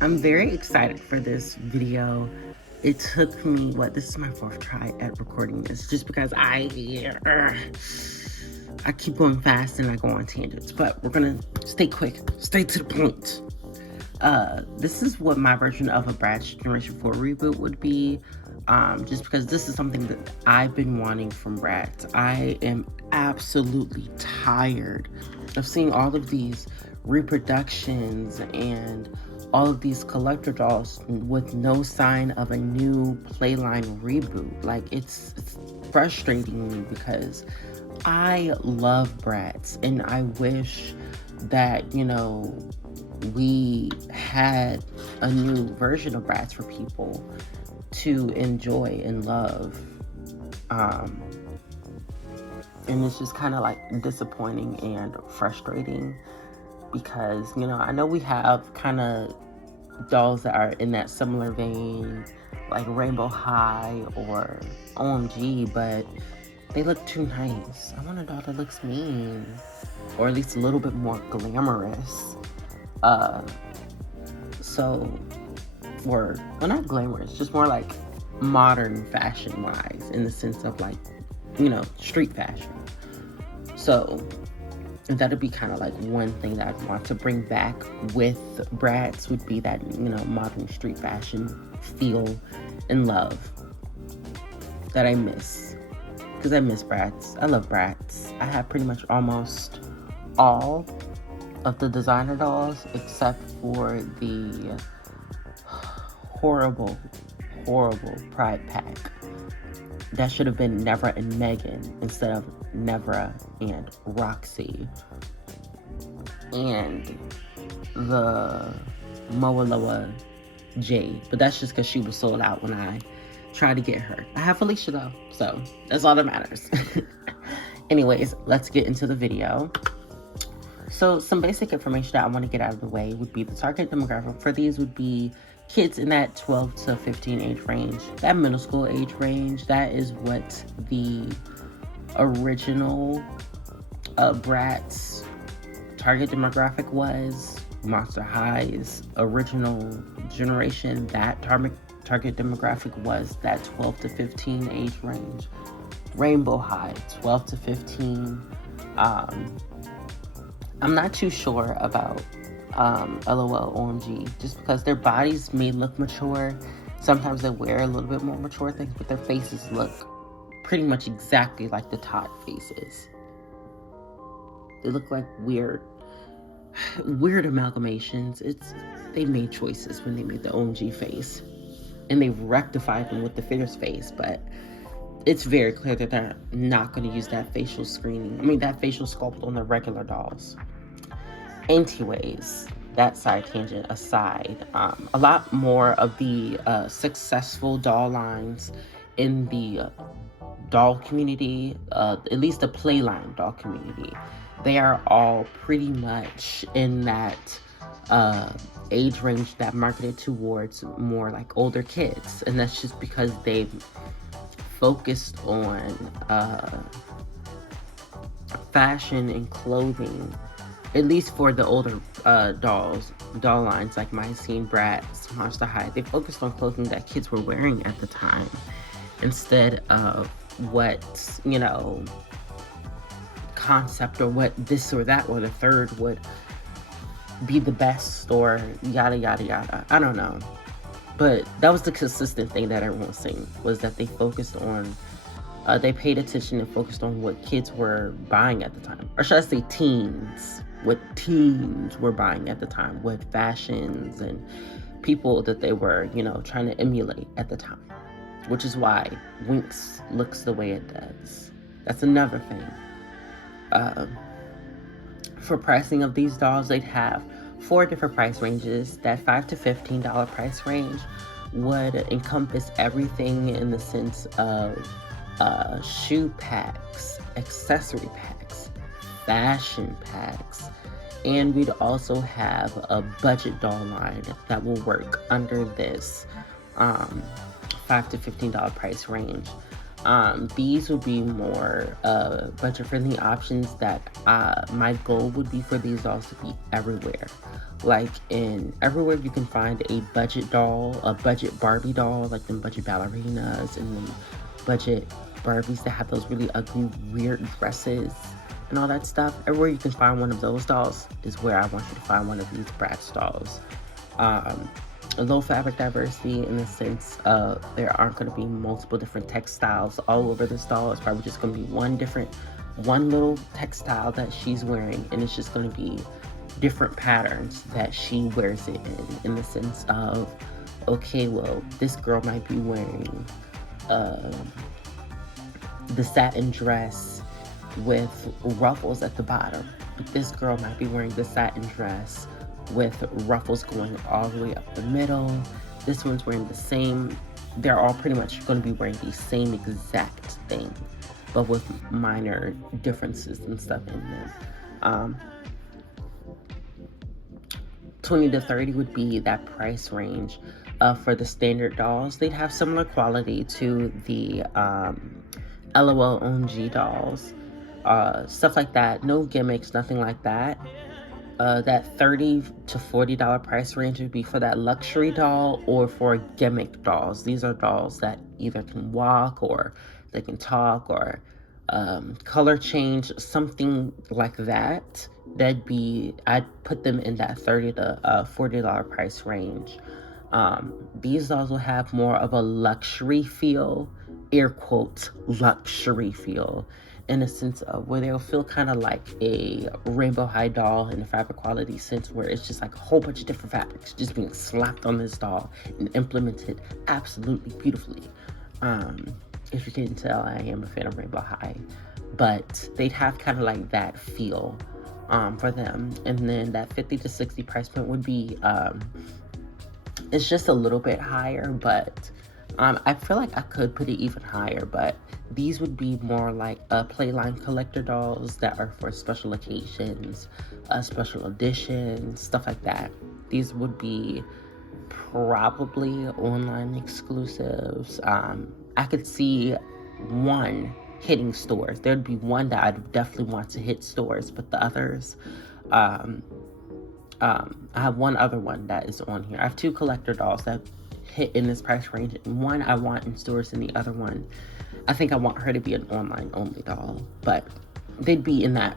I'm very excited for this video. It took me, this is my fourth try at recording this, just because I keep going fast and I go on tangents, but we're gonna stay quick, stay to the point. This is what my version of a Bratz Generation 4 reboot would be, just because this is something that I've been wanting from Bratz. I am absolutely tired of seeing all of these reproductions and all of these collector dolls with no sign of a new playline reboot. Like, it's frustrating me because I love Bratz and I wish that, we had a new version of Bratz for people to enjoy and love. And it's just kind of like disappointing and frustrating because, I know we have kind of dolls that are in that similar vein, like Rainbow High or OMG, but they look too nice. I want a doll that looks mean, or at least a little bit more glamorous. Well, not glamorous, just more like modern fashion wise, in the sense of like, street fashion. So that'd be kind of like one thing that I'd want to bring back with Bratz, would be that, modern street fashion feel and love that I miss. Because I miss Bratz. I love Bratz. I have pretty much almost all of the designer dolls except for the horrible Pride pack. That should have been Nevra and Megan instead of Nevra and Roxy. And the Moaloa Jade. But that's just because she was sold out when I tried to get her. I have Felicia though, so that's all that matters. Anyways, let's get into the video. So some basic information that I want to get out of the way would be the target demographic for these would be kids in that 12 to 15 age range, that middle school age range. That is what the original Bratz target demographic was. Monster High's original generation, that target demographic was that 12 to 15 age range. Rainbow High, 12 to 15. I'm not too sure about LOL OMG, just because their bodies may look mature. Sometimes they wear a little bit more mature things, but their faces look pretty much exactly like the Todd faces. They look like weird amalgamations. They made choices when they made the OMG face, and they've rectified them with the Fierce face, but it's very clear that they're not going to use that facial sculpt on the regular dolls. Anyways, that side tangent aside, a lot more of the successful doll lines in the doll community, at least the playline doll community, they are all pretty much in that age range that marketed towards more like older kids. And that's just because they've focused on fashion and clothing, at least for the older doll lines like Mycene, Bratz, Monster High. They focused on clothing that kids were wearing at the time, instead of what, concept or what this or that or the third would be the best, or yada yada yada. I don't know. But that was the consistent thing that everyone was saying, was that they focused on, they paid attention and focused on what kids were buying at the time. Or should I say teens, what teens were buying at the time, what fashions and people that they were, trying to emulate at the time. Which is why Winx looks the way it does. That's another thing. For pricing of these dolls, they'd have 4 different price ranges. That $5 to $15 price range would encompass everything in the sense of shoe packs, accessory packs, fashion packs, and we'd also have a budget doll line that will work under this $5 to $15 price range. These would be more budget-friendly options that my goal would be for these dolls to be everywhere. Like in everywhere you can find a budget doll, a budget Barbie doll, like them budget ballerinas and them budget Barbies that have those really ugly, weird dresses and all that stuff. Everywhere you can find one of those dolls is where I want you to find one of these Bratz dolls. A low fabric diversity in the sense of there aren't going to be multiple different textiles all over this doll. It's probably just going to be one little textile that she's wearing, and it's just going to be different patterns that she wears it in the sense of, okay, well, this girl might be wearing the satin dress with ruffles at the bottom, but this girl might be wearing the satin dress with ruffles going all the way up the middle. This one's wearing the same. They're all pretty much going to be wearing the same exact thing, but with minor differences and stuff in them. 20 to 30 would be that price range. For the standard dolls, they'd have similar quality to the loooooong dolls, stuff like that. No gimmicks, nothing like that. That $30 to $40 price range would be for that luxury doll or for gimmick dolls. These are dolls that either can walk or they can talk or color change, something like that. I'd put them in that $30 to $40 price range. These dolls will have more of a luxury feel, air quotes, luxury feel, in a sense of where they'll feel kind of like a Rainbow High doll in the fabric quality sense, where it's just like a whole bunch of different fabrics just being slapped on this doll and implemented absolutely beautifully. If you can tell, I am a fan of Rainbow High, but they'd have kind of like that feel for them. And then that 50 to 60 price point would be, it's just a little bit higher, but I feel like I could put it even higher, but these would be more like Playline collector dolls that are for special occasions, special editions, stuff like that. These would be probably online exclusives. I could see one hitting stores. There'd be one that I'd definitely want to hit stores, but the others, I have one other one that is on here. I have two collector dolls that hit in this price range. One I want in stores, and the other one, I think I want her to be an online only doll, but they'd be in that,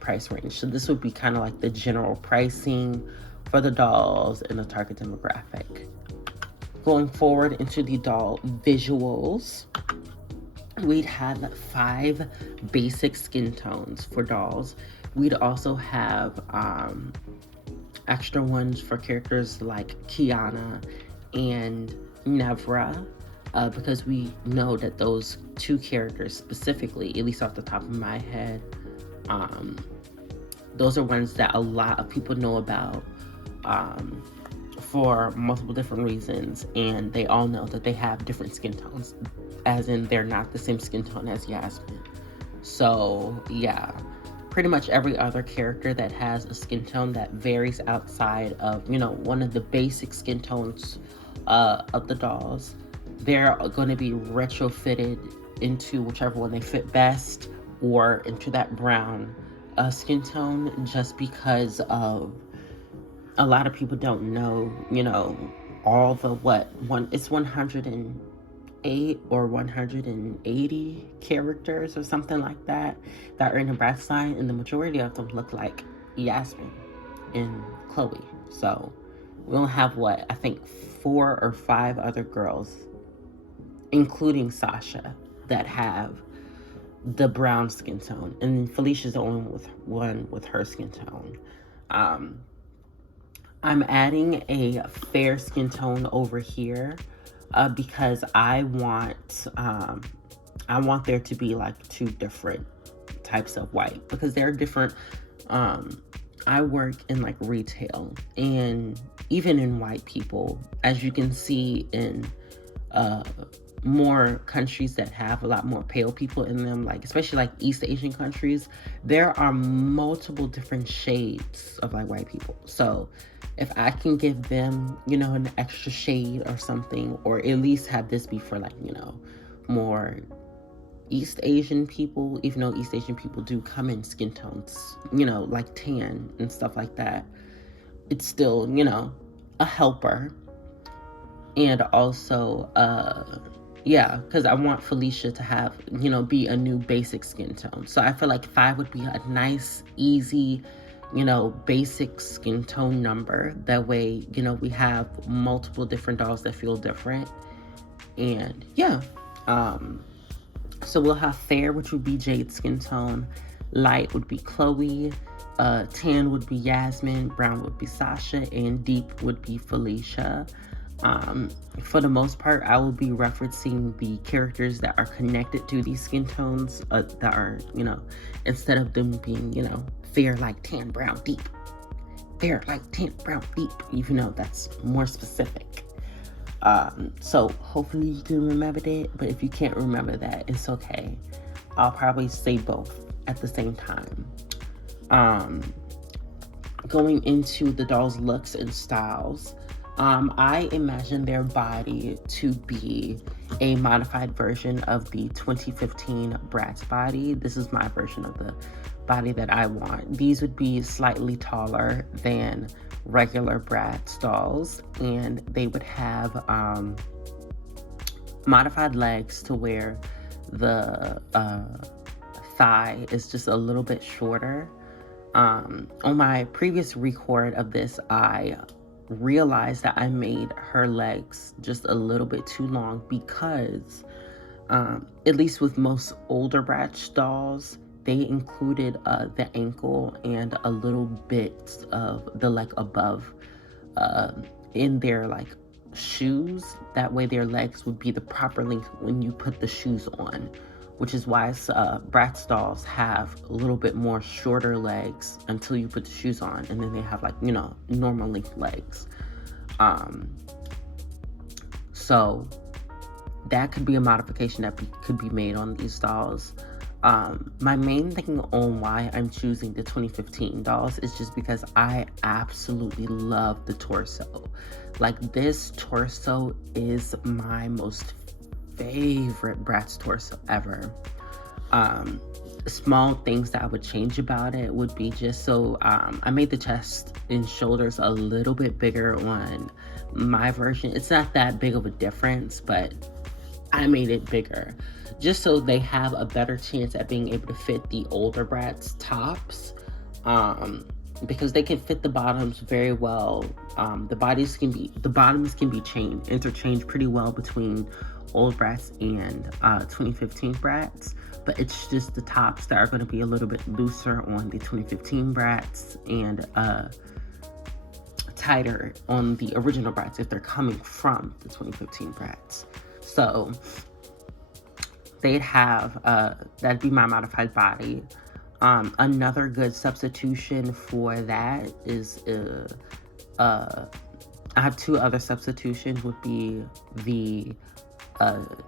price range. So this would be kind of like the general pricing for the dolls and the target demographic. Going forward into the doll visuals, we'd have 5 basic skin tones for dolls. We'd also have extra ones for characters like Kiana and Nevra, because we know that those two characters specifically, at least off the top of my head, those are ones that a lot of people know about for multiple different reasons, and they all know that they have different skin tones, as in they're not the same skin tone as Yasmin. So yeah, pretty much every other character that has a skin tone that varies outside of, one of the basic skin tones of the dolls, they're going to be retrofitted into whichever one they fit best, or into that brown skin tone, just because of a lot of people don't know, all the it's 108 or 180 characters or something like that are in the Bratz line, and the majority of them look like Yasmin and Chloe. So we only have I think 4 or 5 other girls, including Sasha, that have the brown skin tone, and Felicia's the only one with her skin tone. I'm adding a fair skin tone over here because I want there to be like 2 different types of white, because they're different. I work in like retail, and even in white people, as you can see in more countries that have a lot more pale people in them, like especially like East Asian countries, there are multiple different shades of like white people. So if I can give them, an extra shade or something, or at least have this be for like, more East Asian people, even though East Asian people do come in skin tones, you know, like tan and stuff like that. It's still, you know, a helper. And also, yeah, because I want Felicia to have, you know, be a new basic skin tone. So I feel like 5 would be a nice, easy, you know, basic skin tone number. That way, you know, we have multiple different dolls that feel different. And yeah, so we'll have fair, which would be Jade's skin tone. Light would be Chloe. Tan would be Yasmin. Brown would be Sasha. And deep would be Felicia. For the most part, I will be referencing the characters that are connected to these skin tones that are, you know, instead of them being, you know, fair like tan, brown, deep. Fair like tan, brown, deep, even though that's more specific. So hopefully you can remember that, but if you can't remember that, it's okay. I'll probably say both at the same time. Going into the doll's looks and styles, I imagine their body to be a modified version of the 2015 Bratz body. This is my version of the body that I want. These would be slightly taller than regular Bratz dolls, and they would have modified legs to where the thigh is just a little bit shorter. On my previous record of this, I realized that I made her legs just a little bit too long because, at least with most older Bratz dolls, they included the ankle and a little bit of the leg above in their like shoes. That way their legs would be the proper length when you put the shoes on, which is why Bratz dolls have a little bit more shorter legs until you put the shoes on, and then they have like, you know, normal length legs. So that could be a modification that could be made on these dolls. My main thing on why I'm choosing the 2015 dolls is just because I absolutely love the torso. Like, this torso is my most favorite Bratz torso ever. Small things that I would change about it would be just so I made the chest and shoulders a little bit bigger on my version. It's not that big of a difference, but I made it bigger just so they have a better chance at being able to fit the older Bratz tops, because they can fit the bottoms very well. The bottoms can be interchanged pretty well between old Bratz and 2015 Bratz, but it's just the tops that are going to be a little bit looser on the 2015 Bratz and tighter on the original Bratz if they're coming from the 2015 Bratz. So they'd have that'd be my modified body. Another good substitution for that is I have two other substitutions, would be the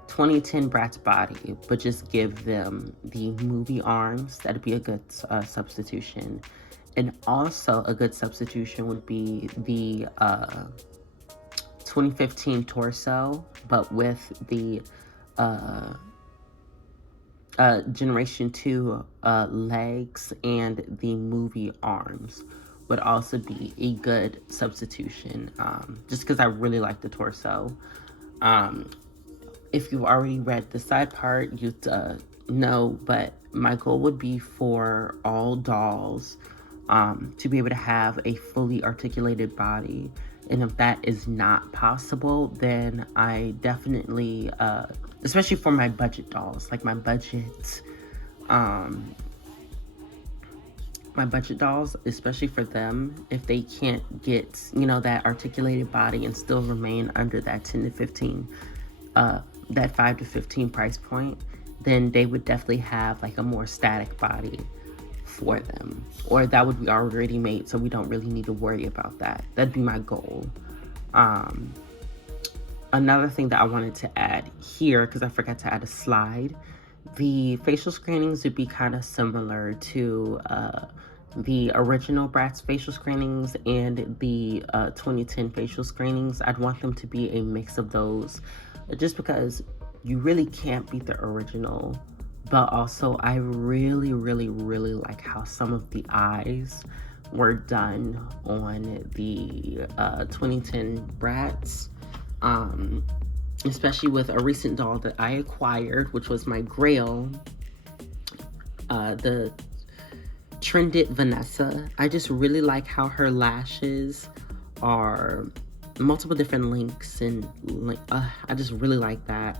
2010 Bratz body, but just give them the movie arms. That'd be a good substitution. And also a good substitution would be the 2015 torso, but with the Generation 2 legs and the movie arms would also be a good substitution, just because I really like the torso. If you've already read the side part, you'd know, but my goal would be for all dolls to be able to have a fully articulated body. And if that is not possible, then I definitely, especially for my budget dolls, like my budget dolls, especially for them, if they can't get, you know, that articulated body and still remain under that 10 to 15, that 5 to 15 price point, then they would definitely have like a more static body for them, or that would be already made, so we don't really need to worry about that. That'd be my goal. Another thing that I wanted to add here, because I forgot to add a slide, the facial screenings would be kind of similar to the original Bratz facial screenings and the 2010 facial screenings. I'd want them to be a mix of those, just because you really can't beat the original. But also, I really, really, really like how some of the eyes were done on the 2010 Bratz. Especially with a recent doll that I acquired, which was my Grail, the Trended Vanessa. I just really like how her lashes are multiple different links, and I just really like that.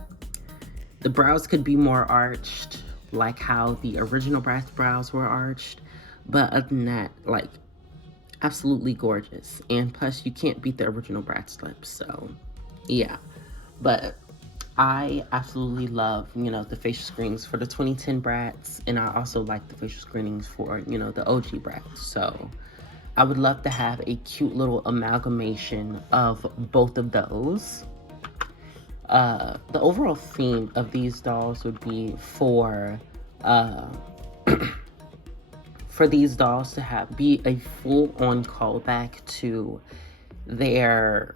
The brows could be more arched, like how the original Bratz brows were arched, but other than that, like, absolutely gorgeous. And plus, you can't beat the original Bratz lips, so yeah. But I absolutely love, the facial screenings for the 2010 Bratz, and I also like the facial screenings for, the OG Bratz. So I would love to have a cute little amalgamation of both of those. The overall theme of these dolls would be for these dolls to be a full-on callback to their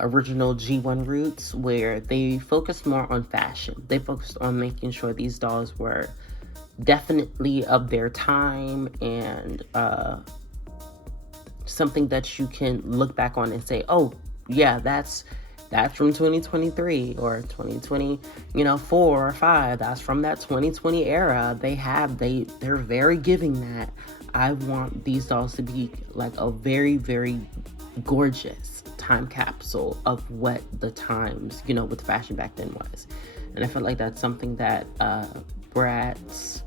original G1 roots, where they focused more on fashion. They focused on making sure these dolls were definitely of their time, and something that you can look back on and say, oh yeah, that's from 2023 or 2024 or 5. That's from that 2020 era. They're very giving that. I want these dolls to be like a very, very gorgeous time capsule of what the times, with fashion back then was. And I felt like that's something that Bratz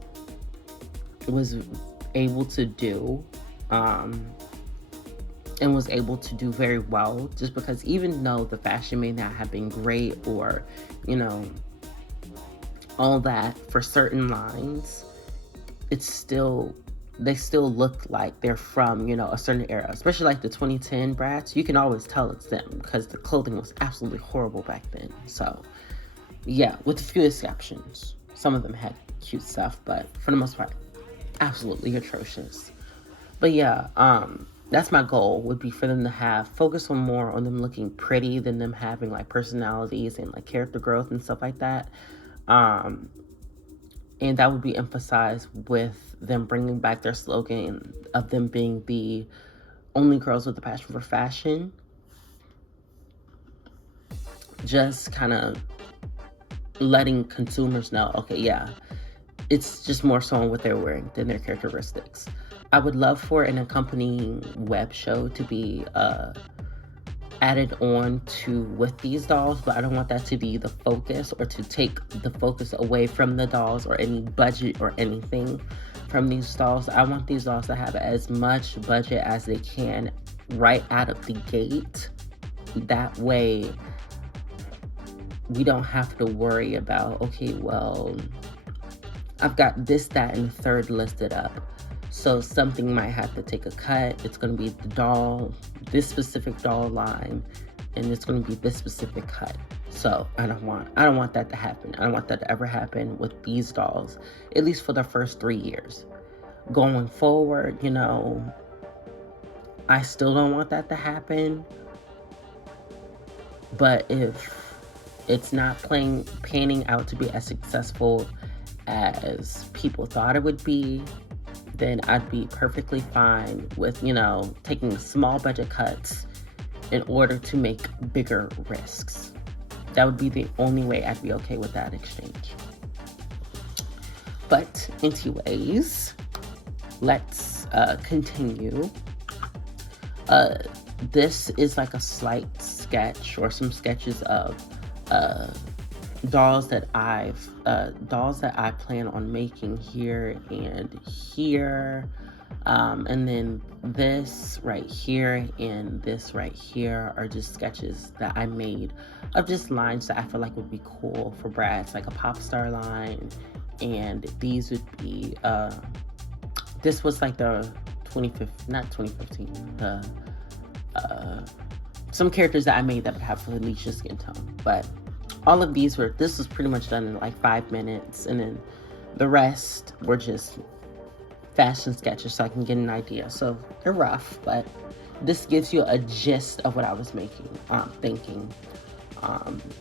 was able to do, and was able to do very well, just because even though the fashion may not have been great, or, all that for certain lines, they still look like they're from, a certain era. Especially like the 2010 Bratz, you can always tell it's them because the clothing was absolutely horrible back then. So yeah, with a few exceptions. Some of them had cute stuff, but for the most part, absolutely atrocious. But yeah, that's my goal, would be for them to focus more on them looking pretty than them having like personalities and like character growth and stuff like that. And that would be emphasized with them bringing back their slogan of them being the only girls with a passion for fashion. Just kind of letting consumers know, okay, yeah, it's just more so on what they're wearing than their characteristics. I would love for an accompanying web show to be added on to with these dolls, but I don't want that to be the focus, or to take the focus away from the dolls or any budget or anything from these dolls. I want these dolls to have as much budget as they can right out of the gate. That way we don't have to worry about, okay, well, I've got this, that, and the third listed up, so something might have to take a cut. It's going to be the doll, this specific doll line, and it's going to be this specific cut. So I don't want that to happen. I don't want that to ever happen with these dolls, at least for the first 3 years. Going forward, I still don't want that to happen. But if it's not panning out to be as successful as people thought it would be, then I'd be perfectly fine with, taking small budget cuts in order to make bigger risks. That would be the only way I'd be okay with that exchange. But anyways, let's continue. This is like a slight sketch, or some sketches of dolls that I plan on making here and here, and then this right here and this right here are just sketches that I made of just lines that I feel like would be cool for Bratz, like a pop star line. And these would be this was like the 2015, the some characters that I made that would have Felicia skin tone. But all of this was pretty much done in like 5 minutes, and then the rest were just fashion sketches so I can get an idea. So they're rough, but this gives you a gist of what I was thinking.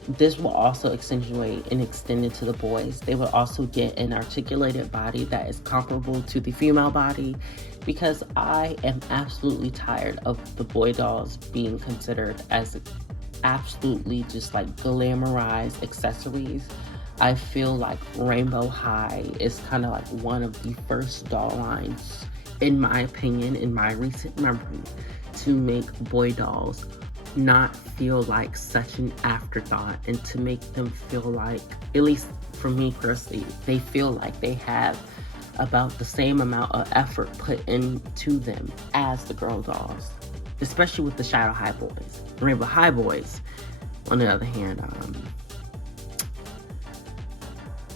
This will also accentuate and extend it to the boys. They will also get an articulated body that is comparable to the female body, because I am absolutely tired of the boy dolls being considered as absolutely just like glamorized accessories. I feel like Rainbow High is kind of like one of the first doll lines, in my opinion, in my recent memory, to make boy dolls not feel like such an afterthought, and to make them feel like, at least for me personally, they feel like they have about the same amount of effort put into them as the girl dolls, especially with the Shadow High boys. Rainbow High boys, on the other hand,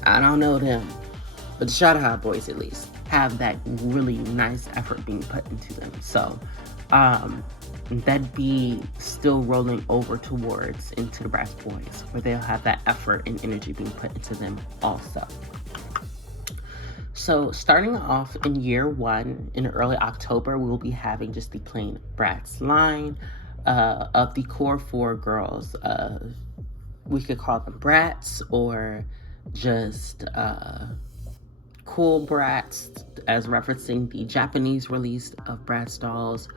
I don't know them, but the Shadow High boys at least have that really nice effort being put into them. So that'd be still rolling over towards into the Bratz boys, where they'll have that effort and energy being put into them also. So starting off in year one, in early October, we'll be having just the plain Bratz line of the core four girls. We could call them Bratz, or just cool Bratz, as referencing the Japanese release of Bratz dolls,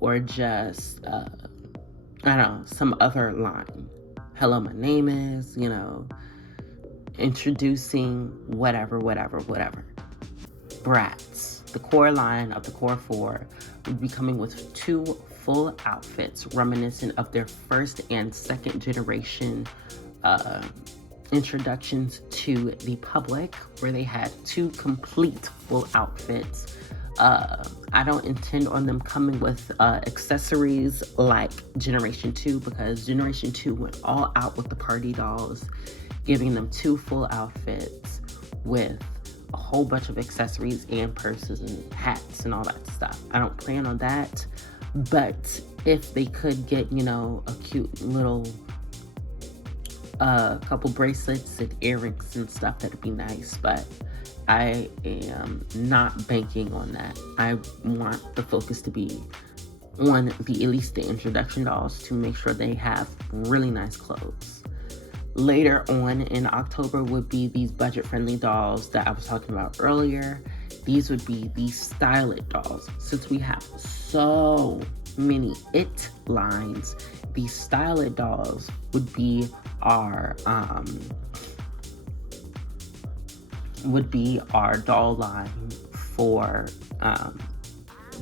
or just, I don't know, some other line. Hello, my name is, introducing whatever. Bratz, the core line of the core four, would be coming with 2 full outfits reminiscent of their first and second generation introductions to the public, where they had 2 complete full outfits. I don't intend on them coming with accessories like Generation 2, because Generation 2 went all out with the party dolls, giving them 2 full outfits with a whole bunch of accessories and purses and hats and all that stuff. I don't plan on that, but if they could get, a cute little couple bracelets and earrings and stuff, that'd be nice, but I am not banking on that. I want the focus to be on at least the introduction dolls, to make sure they have really nice clothes. Later on in October would be these budget-friendly dolls that I was talking about earlier. These would be the stylet dolls. Since we have so many it lines, the stylet dolls would be our doll line for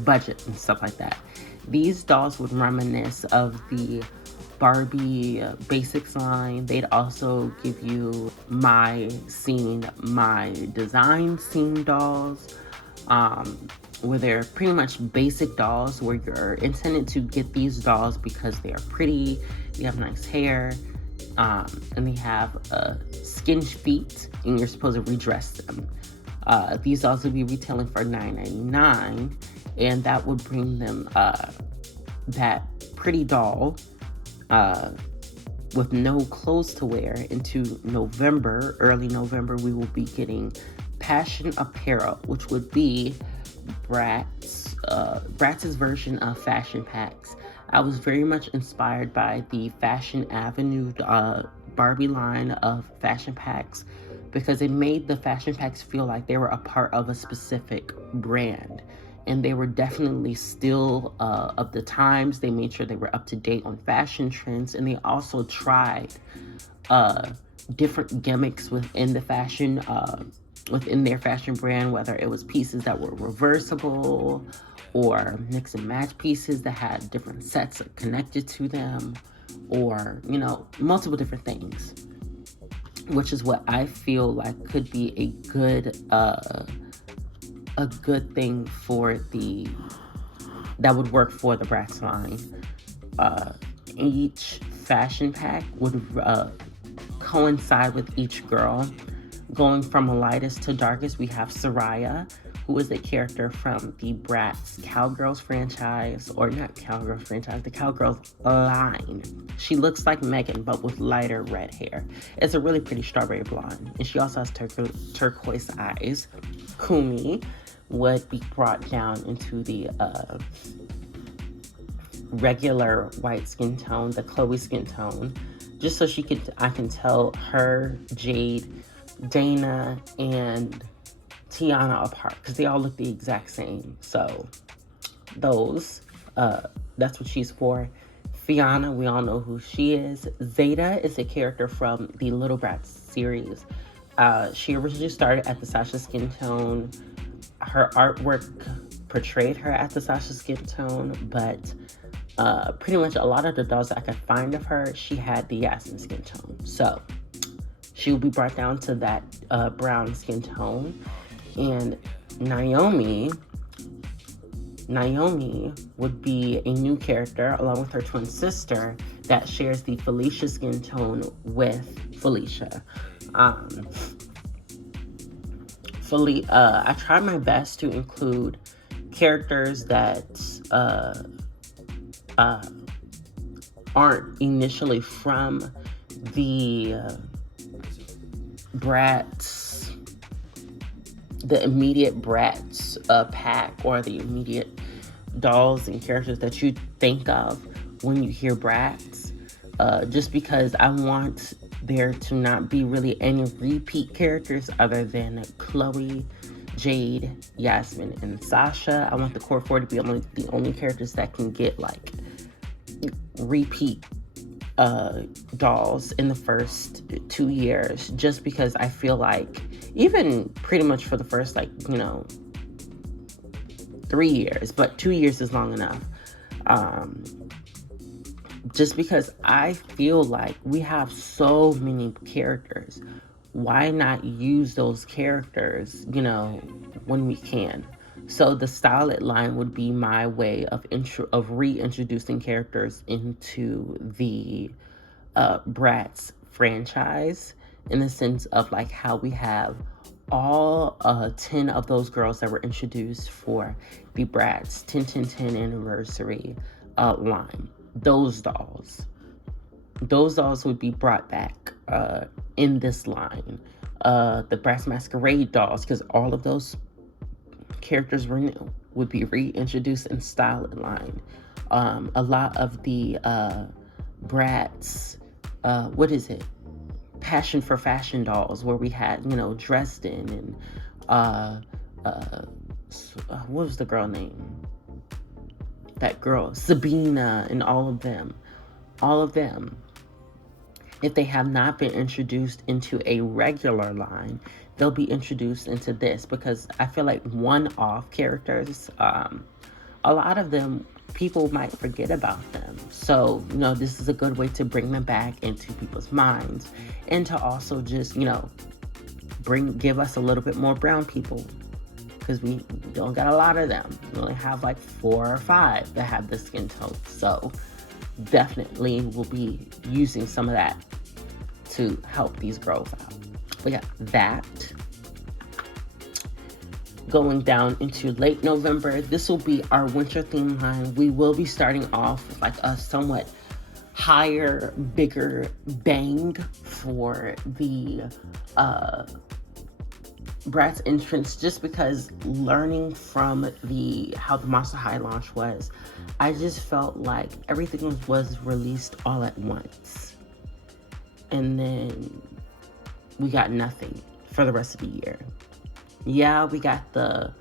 budget and stuff like that. These dolls would reminisce of the Barbie Basics line. They'd also give you my design scene dolls, where they're pretty much basic dolls, where you're intended to get these dolls because they are pretty, they have nice hair, and they have skin feet, and you're supposed to redress them. These dolls would be retailing for $9.99, and that would bring them that pretty doll with no clothes to wear into November. Early November, we will be getting Passion Apparel, which would be Bratz's version of fashion packs. I was very much inspired by the Fashion Avenue Barbie line of fashion packs, because it made the fashion packs feel like they were a part of a specific brand. And they were definitely still of the times. They made sure they were up to date on fashion trends. And they also tried different gimmicks within the fashion, within their fashion brand, whether it was pieces that were reversible or mix and match pieces that had different sets connected to them, or, multiple different things, which is what I feel like could be a good thing that would work for the Bratz line. Each fashion pack would coincide with each girl. Going from lightest to darkest, we have Soraya, who is a character from the Bratz Cowgirls franchise, or not Cowgirls franchise, the Cowgirls line. She looks like Megan, but with lighter red hair. It's a really pretty strawberry blonde, and she also has turquoise eyes. Kumi would be brought down into the regular white skin tone, the Chloe skin tone. just so I can tell her, Jade, Dana, and Tiana apart, because they all look the exact same. So those, that's what she's for. Fiona, we all know who she is. Zeta is a character from the Little Bratz series. She originally started at the Sasha skin tone. Her artwork portrayed her at the Sasha skin tone, but pretty much a lot of the dolls that I could find of her, she had the Yasmin skin tone. So she will be brought down to that brown skin tone. And Naomi would be a new character along with her twin sister that shares the Felicia skin tone with Felicia. I tried my best to include characters that aren't initially from the Bratz, the immediate Bratz pack, or the immediate dolls and characters that you think of when you hear Bratz, just because I want there to not be really any repeat characters other than Chloe, Jade, Yasmin, and Sasha. I want the core four to be the only characters that can get like repeat dolls in the first 2 years, just because I feel like even pretty much for the first 3 years, but 2 years is long enough. Just because I feel like we have so many characters, why not use those characters, when we can? So the Style It line would be my way of reintroducing characters into the Bratz franchise, in the sense of like how we have all 10 of those girls that were introduced for the Bratz 10-10-10 anniversary line. Those dolls would be brought back in this line. The Bratz Masquerade dolls, because all of those characters were new, would be reintroduced in Style It line. A lot of the Bratz, Passion for Fashion dolls, where we had, Dresden and what was the girl name? That girl, Sabina, and all of them. If they have not been introduced into a regular line, they'll be introduced into this, because I feel like one-off characters, a lot of them, people might forget about them. So, this is a good way to bring them back into people's minds, and to also just, give us a little bit more brown people, because we don't got a lot of them. We only have like 4 or 5 that have this skin tone. So definitely we'll be using some of that to help these girls out. But yeah, that. Going down into late November, this will be our winter theme line. We will be starting off with like a somewhat higher, bigger bang for the Bratz entrance, just because learning from how the Monster High launch was, I just felt like everything was released all at once, and then we got nothing for the rest of the year. Yeah, we got the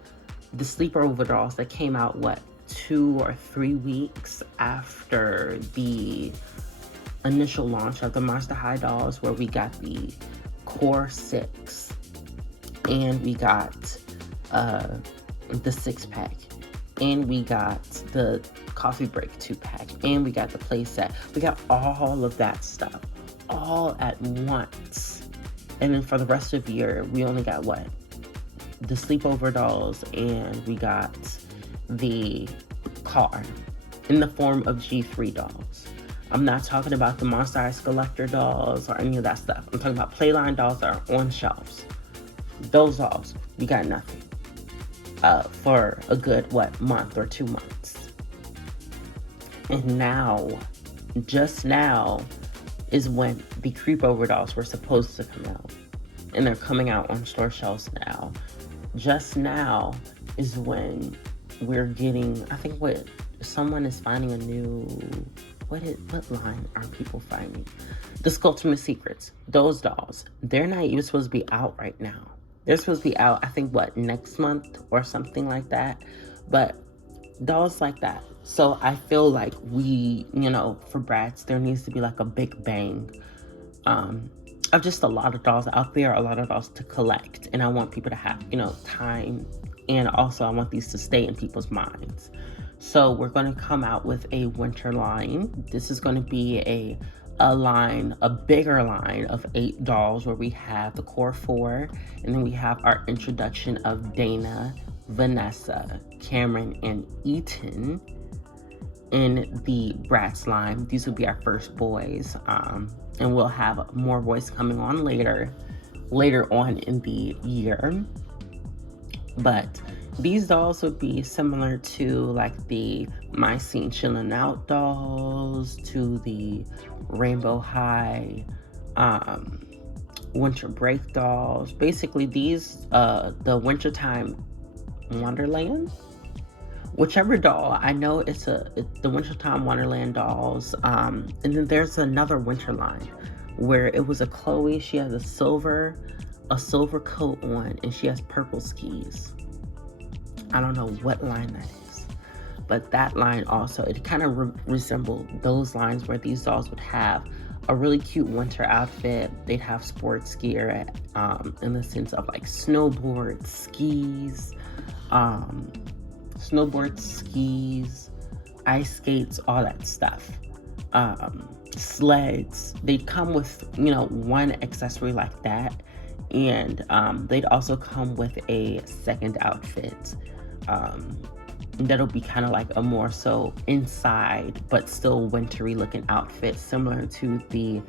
sleepover dolls that came out 2 or 3 weeks after the initial launch of the Monster High dolls, where we got the core 6, and we got the 6-pack, and we got the coffee break 2-pack, and we got the play set. We got all of that stuff all at once. And then for the rest of the year, we only got the sleepover dolls, and we got the car in the form of G3 dolls. I'm not talking about the Monster High Collector dolls or any of that stuff. I'm talking about Playline dolls that are on shelves. Those dolls, we got nothing for a good month or 2 months. And now, just now, is when the Creepover dolls were supposed to come out, and they're coming out on store shelves now. Just now is when we're getting, I think someone is finding a new what line are people finding? The Sculptament Secrets. Those dolls. They're not even supposed to be out right now. They're supposed to be out, I think, next month or something like that. But dolls like that. So I feel like we, for Bratz, there needs to be like a big bang of just a lot of dolls out there, a lot of dolls to collect. And I want people to have, time. And also I want these to stay in people's minds. So we're going to come out with a winter line. This is going to be a bigger line of 8 dolls where we have the core 4. And then we have our introduction of Dana, Vanessa, Cameron, and Ethan in the Bratz line. These will be our first boys. And we'll have more boys coming on later on in the year. But these dolls would be similar to like the My Scene Chillin' Out dolls, to the Rainbow High, Winter Break dolls. Basically these, the Wintertime Wonderland, whichever doll. I know it's the Wintertime Wonderland dolls. And then there's another winter line where it was a Chloe. She has a silver coat on, and she has purple skis. I don't know what line that is, but that line also, it kind of resembled those lines where these dolls would have a really cute winter outfit. They'd have sports gear in the sense of like snowboard, skis, ice skates, all that stuff. Sleds. They'd come with, one accessory like that. And they'd also come with a second outfit. That'll be kind of like a more so inside, but still wintry looking outfit, similar to the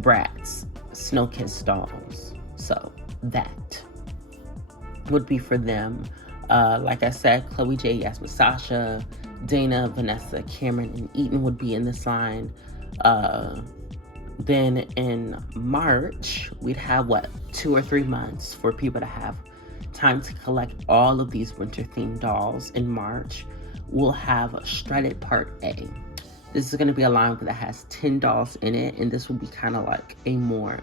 Bratz Snow Kiss dolls. So that would be for them. Like I said, Chloe J, Yasmin, Sasha, Dana, Vanessa, Cameron, and Ethan would be in this line. Then in March, we'd have 2 or 3 months for people to have time to collect all of these winter themed dolls. In March, we'll have Shredded Part A. This is going to be a line that has 10 dolls in it, and this will be kind of like a more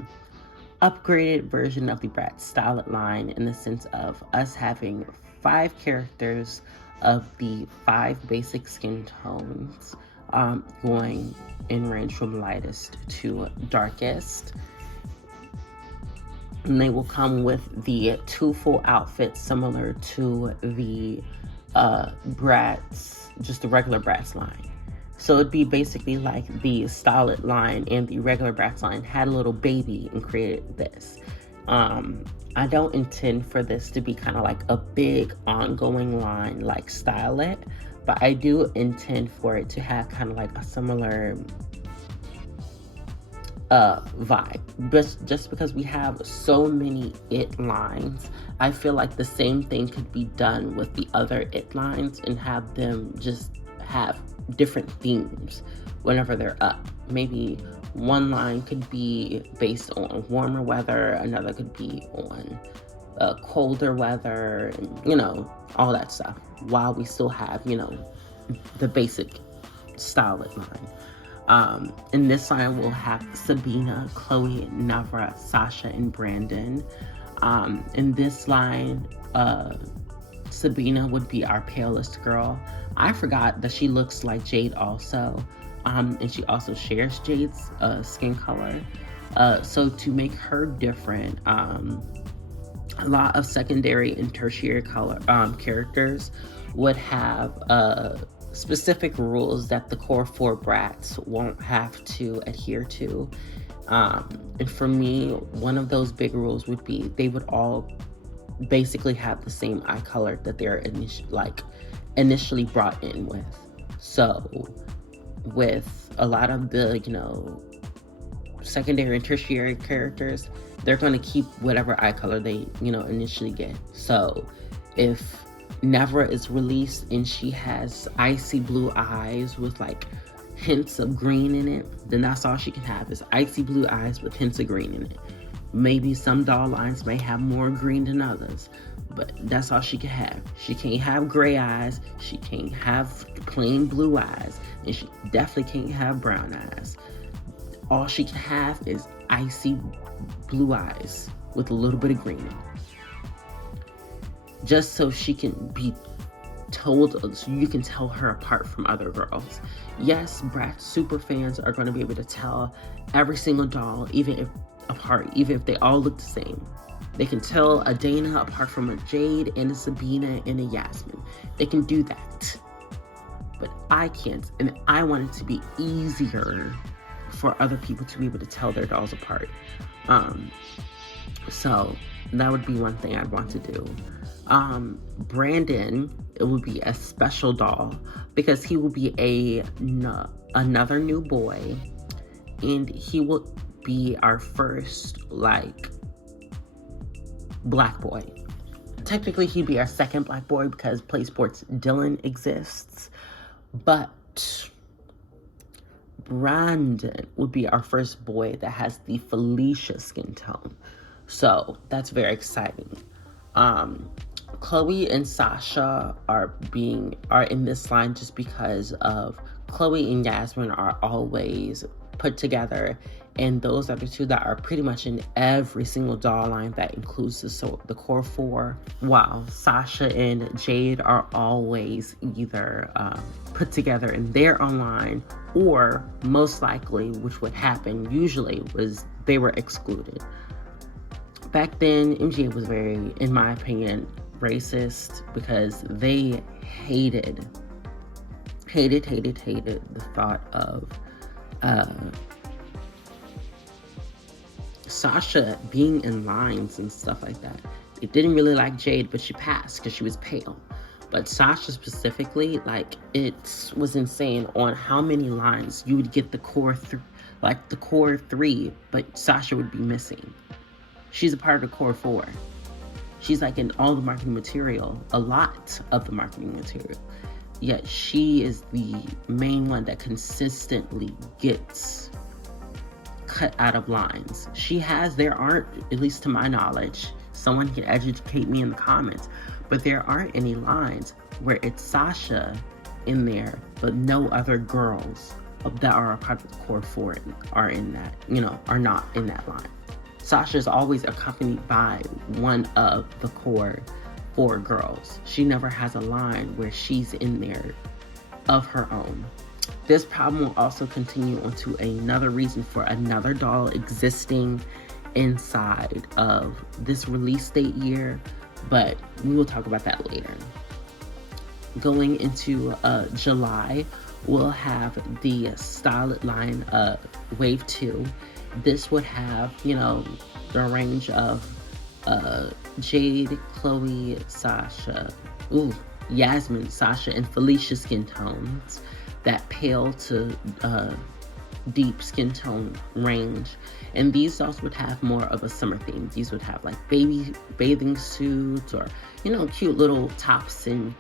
upgraded version of the Bratz Style line, in the sense of us having 5 characters of the 5 basic skin tones, going in range from lightest to darkest. And they will come with the 2 full outfits similar to the Bratz, just the regular Bratz line. So it'd be basically like the Style line and the regular Bratz line had a little baby and created this. I don't intend for this to be kind of like a big ongoing line like Style It, but I do intend for it to have kind of like a similar vibe. But just because we have so many It lines, I feel like the same thing could be done with the other It lines and have them just have different themes whenever they're up. Maybe one line could be based on warmer weather, another could be on colder weather, and all that stuff, while we still have the basic Style It line. In this line, we'll have Sabina, Chloe, Navra, Sasha, and Brandon. In this line, Sabina would be our palest girl. I forgot that she looks like Jade also. And she also shares Jade's skin color. So to make her different, a lot of secondary and tertiary characters would have specific rules that the core 4 Bratz won't have to adhere to. And for me, one of those big rules would be they would all basically have the same eye color that they're initially brought in with. So with a lot of the secondary and tertiary characters, they're going to keep whatever eye color they initially get. So if Nevra is released and she has icy blue eyes with hints of green in it, then that's all she can have, is icy blue eyes with hints of green in it. Maybe some doll lines may have more green than others, but that's all she can have. She can't have gray eyes, she can't have plain blue eyes, and she definitely can't have brown eyes. All she can have is icy blue eyes with a little bit of green. Just so she can be told, so you can tell her apart from other girls. Yes, Bratz super fans are going to be able to tell every single doll, even if they all look the same. They can tell a Dana apart from a Jade and a Sabina and a Yasmin. They can do that. But I can't, and I want it to be easier for other people to be able to tell their dolls apart. So that would be one thing I'd want to do. Brandon, it would be a special doll because he will be another new boy, and he will be our first black boy. Technically he'd be our second black boy because Play Sports Dylan exists, but Brandon would be our first boy that has the Felicia skin tone. So that's very exciting. Chloe and Sasha are in this line just because of Chloe and Yasmin are always put together, and those are the two that are pretty much in every single doll line that includes the core four, while Sasha and Jade are always either put together in their own line, or most likely, which would happen usually, was they were excluded. Back then, MGA was very, in my opinion, racist because they hated the thought of Sasha being in lines and stuff like that. They didn't really like Jade, but she passed because she was pale. But Sasha specifically, it was insane on how many lines you would get the core three, but Sasha would be missing. She's a part of the core four. She's in all the marketing material, a lot of the marketing material. Yet she is the main one that consistently gets cut out of lines. There aren't, at least to my knowledge, someone can educate me in the comments, but there aren't any lines where it's Sasha in there, but no other girls that are a part of the core four are in that, are not in that line. Sasha is always accompanied by one of the core four girls. She never has a line where she's in there of her own. This problem will also continue onto another reason for another doll existing inside of this release date year, but we will talk about that later. Going into July, we'll have the Styled line Wave 2. This would have, the range of Jade, Chloe, Yasmin, Sasha, and Felicia skin tones, that pale to deep skin tone range. And these dolls would have more of a summer theme. These would have baby bathing suits, or cute little tops and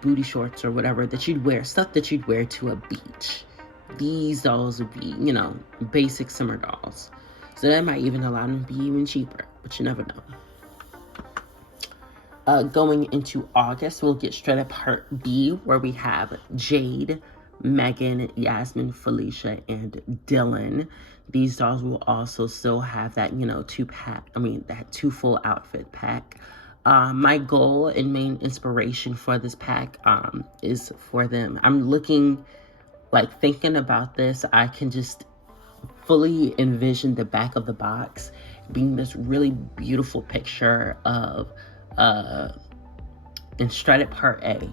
booty shorts or whatever that you'd wear, stuff that you'd wear to a beach. These dolls would be, basic summer dolls. So that might even allow them to be even cheaper, but you never know. Going into August, we'll get straight up Part B, where we have Jade, Megan, Yasmin, Felicia, and Dylan. These dolls will also still have that, that two full outfit pack. My goal and main inspiration for this pack is for them. I'm looking, thinking about this, I can just fully envision the back of the box being this really beautiful picture of in Shredded Part A,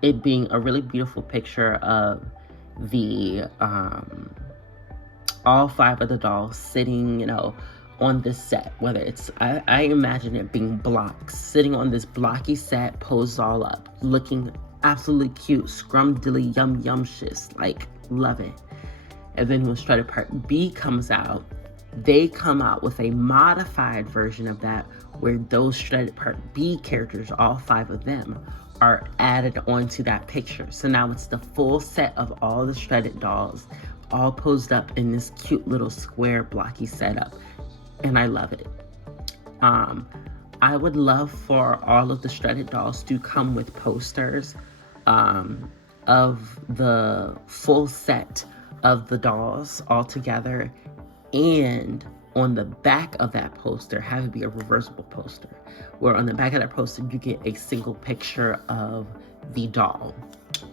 it being a really beautiful picture of the all five of the dolls sitting, on this set, whether it's, I imagine it being blocks, sitting on this blocky set, posed all up, looking absolutely cute, scrumdiddly yum-yumshous, love it. And then when Shredded Part B comes out, they come out with a modified version of that, where those Shredded Part B characters, all five of them, are added onto that picture. So now it's the full set of all the Shredded dolls, all posed up in this cute little square blocky setup. and I love it. I would love for all of the shredded dolls to come with posters of the full set of the dolls all together, and on the back of that poster have it be a reversible poster, where on the back of that poster you get a single picture of the doll.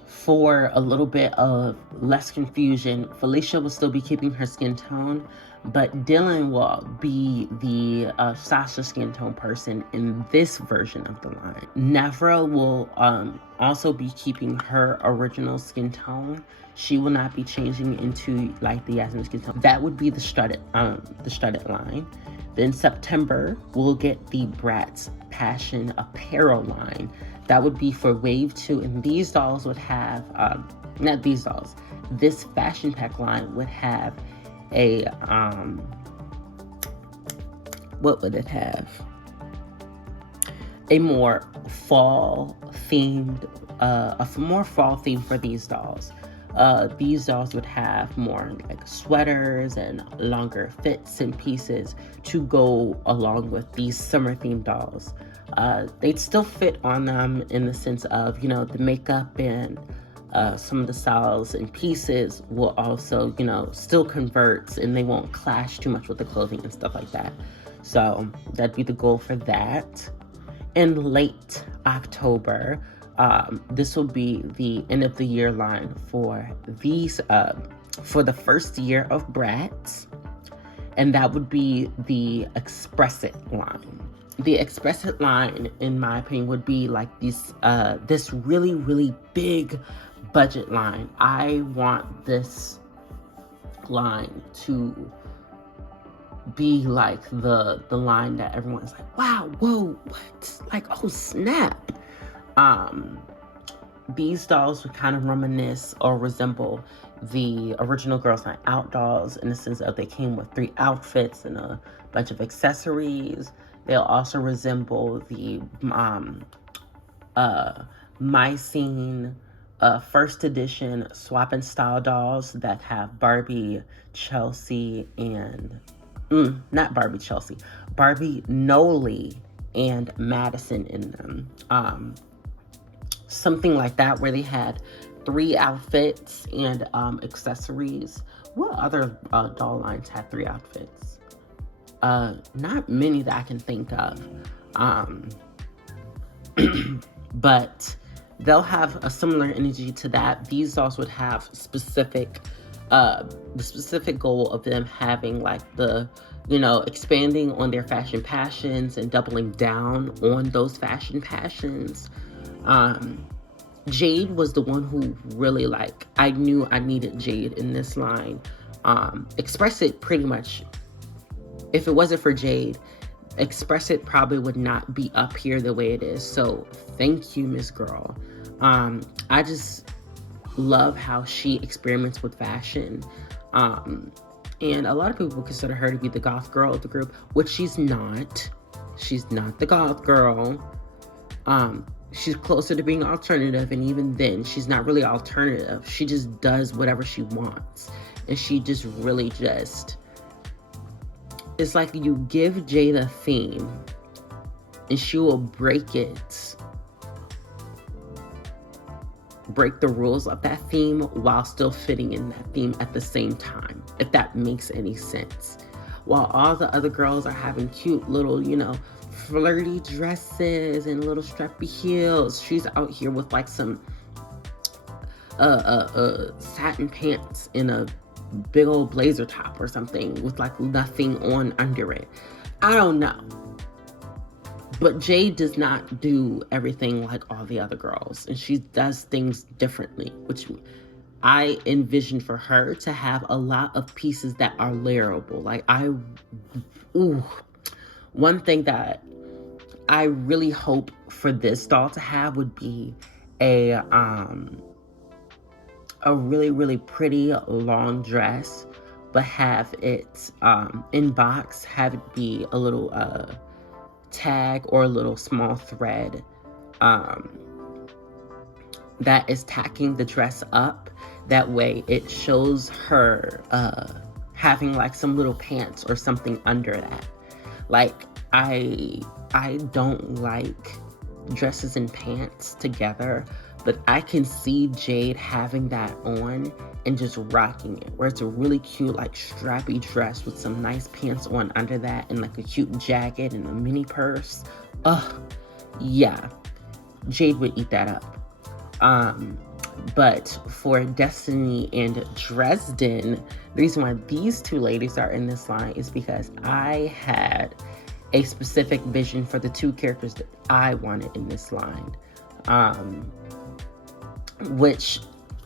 For a little bit of less confusion, Felicia will still be keeping her skin tone, but Dylan will be the Sasha skin tone person in this version of the line. Nevra will also be keeping her original skin tone. She will not be changing into like the Yasmin skin tone. That would be the shredded line. Then September, we'll get the Bratz Passion apparel line. That would be for wave 2, and these dolls would have, not these dolls, this fashion pack line would have a, what would it have? A more fall themed, more fall theme for these dolls. These dolls would have more like sweaters and longer fits and pieces to go along with these summer themed dolls. They'd still fit on them in the sense of, you know, the makeup and some of the styles and pieces will also, you know, still convert and they won't clash too much with the clothing and stuff like that. So that'd be the goal for that. In late October, this will be the end of the year line for these, for the first year of Bratz, and that would be the Express It line. The Express It line, in my opinion, would be like this really, really big budget line. I want this line to be like the line that everyone's like, wow, whoa, what? Like, oh, snap. These dolls would kind of reminisce or resemble the original Girls Night Out dolls in the sense of they came with 3 outfits and a bunch of accessories. They'll also resemble the Mycene first edition swap and style dolls that have Barbie, Chelsea, and not Barbie, Chelsea, Barbie, Noli, and Madison in them. Something like that, where they had 3 outfits and accessories. What other doll lines had 3 outfits? Not many that I can think of. But they'll have a similar energy to that. These dolls would have specific, the specific goal of them having like the, you know, expanding on their fashion passions and doubling down on those fashion passions. Jade was the one who really, like, I knew I needed Jade in this line. Express It pretty much, if it wasn't for Jade, Express It probably would not be up here the way it is. So thank you, Miss Girl. I just love how she experiments with fashion. And a lot of people consider her to be the goth girl of the group, which she's not. She's not the goth girl. She's closer to being alternative, and even then, she's not really alternative. She just does whatever she wants. And she just really just... It's like you give Jade a theme, and she will break the rules of that theme while still fitting in that theme at the same time, if that makes any sense. While all the other girls are having cute little, you know, flirty dresses and little strappy heels, she's out here with like some satin pants and a big old blazer top or something with like nothing on under it. I don't know. But Jade does not do everything like all the other girls, and she does things differently, which I envision for her to have a lot of pieces that are layerable. Like one thing that I really hope for this doll to have would be a really, really pretty long dress, but have it in box, have it be a little tag or a little small thread that is tacking the dress up. That way it shows her having like some little pants or something under that. Like, I don't like dresses and pants together, but I can see Jade having that on and just rocking it, where it's a really cute, like, strappy dress with some nice pants on under that and like a cute jacket and a mini purse. Yeah, Jade would eat that up. But for Destiny and Dresden, the reason why these two ladies are in this line is because I had a specific vision for the two characters that I wanted in this line, which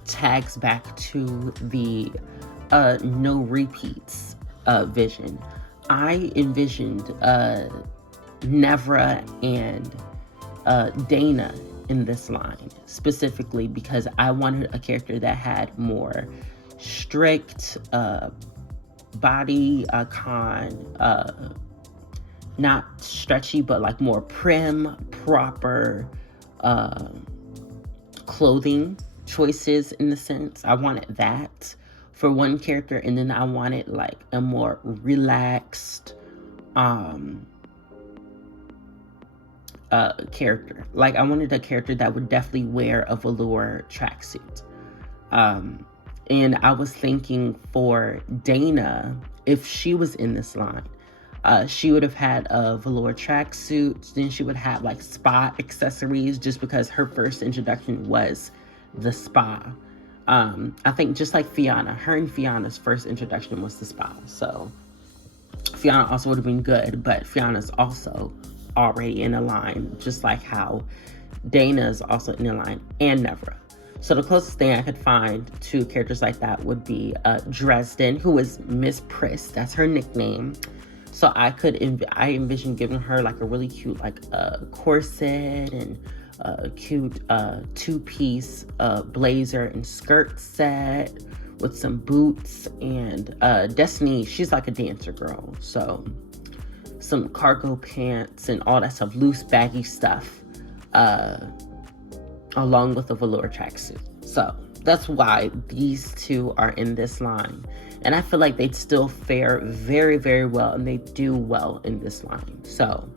tags back to the no repeats vision. I envisioned Nevra and Dana in this line, specifically because I wanted a character that had more strict body con, not stretchy, but like more prim, proper clothing choices in the sense. I wanted that for one character, and then I wanted like a more relaxed character. Like, I wanted a character that would definitely wear a velour tracksuit. And I was thinking for Dana, if she was in this line, she would have had a velour tracksuit. Then she would have like spa accessories, just because her first introduction was the spa. I think just like Fiona, her and Fiona's first introduction was the spa. So Fiona also would have been good, but Fiona's also already in a line, just like how Dana's also in a line, and Nevra. So the closest thing I could find to characters like that would be Dresden, who is Miss Priss. That's her nickname. So I envision giving her like a really cute like corset and a cute two-piece blazer and skirt set with some boots. And Destiny, she's like a dancer girl, so some cargo pants and all that stuff, loose baggy stuff, along with a velour tracksuit. So that's why these two are in this line. And I feel like they'd still fare very, very well, and they do well in this line. So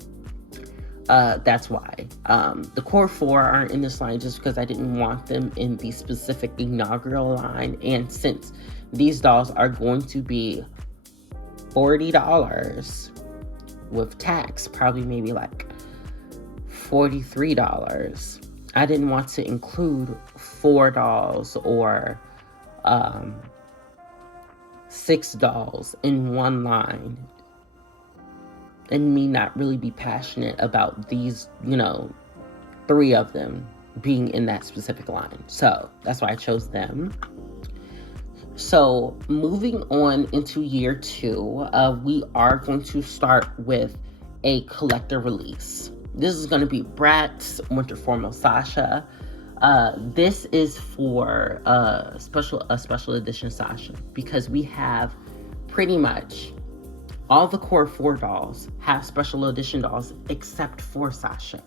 that's why. The core four aren't in this line just because I didn't want them in the specific inaugural line. And since these dolls are going to be $40 with tax, probably maybe like $43, I didn't want to include 4 dolls or 6 dolls in one line, and me not really be passionate about these, 3 of them being in that specific line. So that's why I chose them. So moving on into year 2, we are going to start with a collector release. This is going to be Bratz Winter Formal Sasha. This is for a special edition Sasha, because we have pretty much all the core 4 dolls have special edition dolls except for Sasha.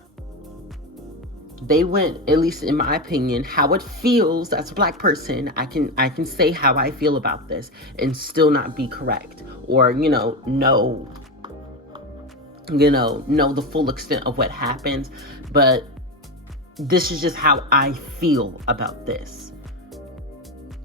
They went, at least in my opinion, how it feels as a Black person. I can say how I feel about this and still not be correct, or know the full extent of what happens, but this is just how I feel about this.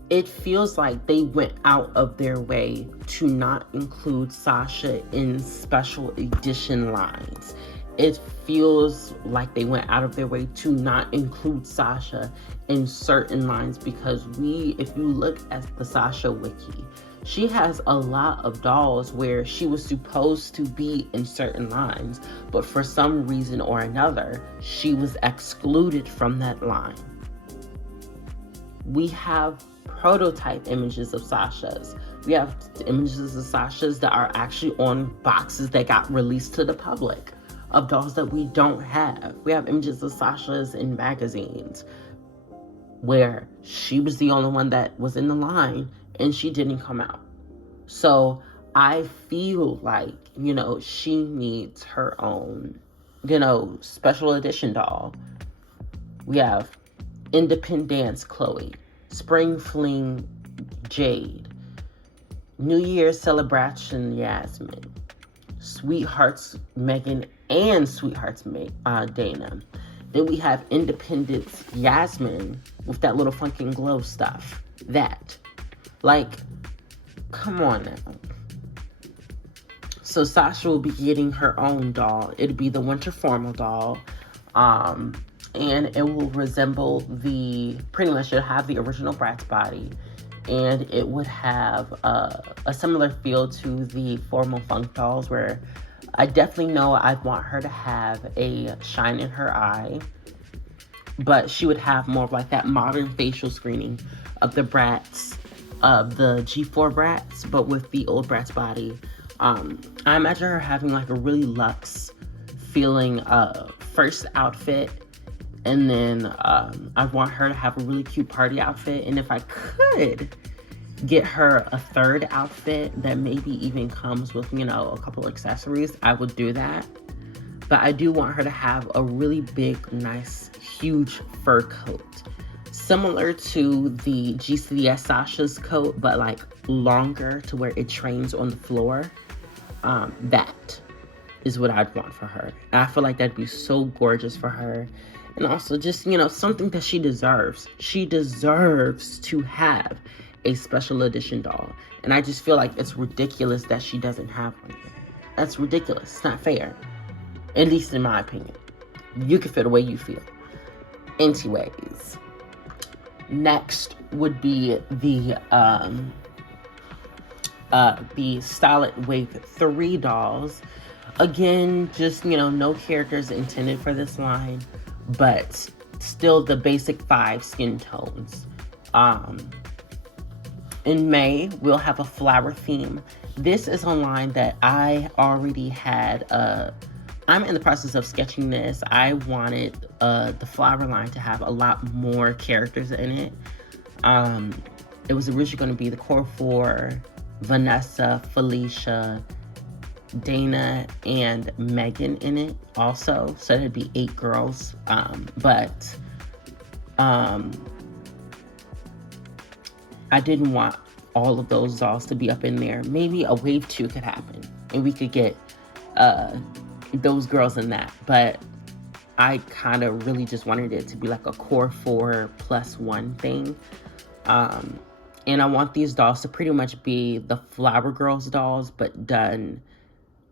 It feels like they went out of their way to not include Sasha in special edition lines. It feels like they went out of their way to not include Sasha in certain lines, because if you look at the Sasha wiki, she has a lot of dolls where she was supposed to be in certain lines, but for some reason or another, she was excluded from that line. We have prototype images of Sasha's. We have images of Sasha's that are actually on boxes that got released to the public, of dolls that we don't have. We have images of Sasha's in magazines where she was the only one that was in the line and she didn't come out. So I feel like, she needs her own, special edition doll. We have Independence Chloe, Spring Fling Jade, New Year's Celebration Yasmin, Sweethearts Megan and Sweethearts Dana. Then we have Independence Yasmin with that little funky glow stuff. That. Like, come on now. So Sasha will be getting her own doll. It'll be the winter formal doll. And it will resemble pretty much it'll have the original Bratz body. And it would have a similar feel to the formal funk dolls, where I definitely know I want her to have a shine in her eye. But she would have more of like that modern facial screening of the Bratz, of the G4 Bratz, but with the old Bratz body. I imagine her having like a really luxe feeling first outfit, and then I want her to have a really cute party outfit. And if I could get her a third outfit that maybe even comes with, you know, a couple accessories, I would do that. But I do want her to have a really big, nice, huge fur coat, similar to the GCDS Sasha's coat, but like longer to where it trains on the floor. That is what I'd want for her. And I feel like that'd be so gorgeous for her. And also just, you know, something that she deserves. She deserves to have a special edition doll. And I just feel like it's ridiculous that she doesn't have one. That's ridiculous. It's not fair. At least in my opinion. You can feel the way you feel. Anyways. Next would be the Styled Wave 3 dolls. Again, just, you know, no characters intended for this line, but still the basic 5 skin tones. In May, we'll have a flower theme. This is a line that I already had. I'm in the process of sketching this. I wanted the flower line to have a lot more characters in it. It was originally going to be the core 4, Vanessa, Felicia, Dana, and Megan in it also. So that'd be 8 girls. But I didn't want all of those dolls to be up in there. Maybe a wave 2 could happen, and we could get those girls in that. But I kind of really just wanted it to be like a core 4 plus 1 thing. And I want these dolls to pretty much be the Flower Girls dolls, but done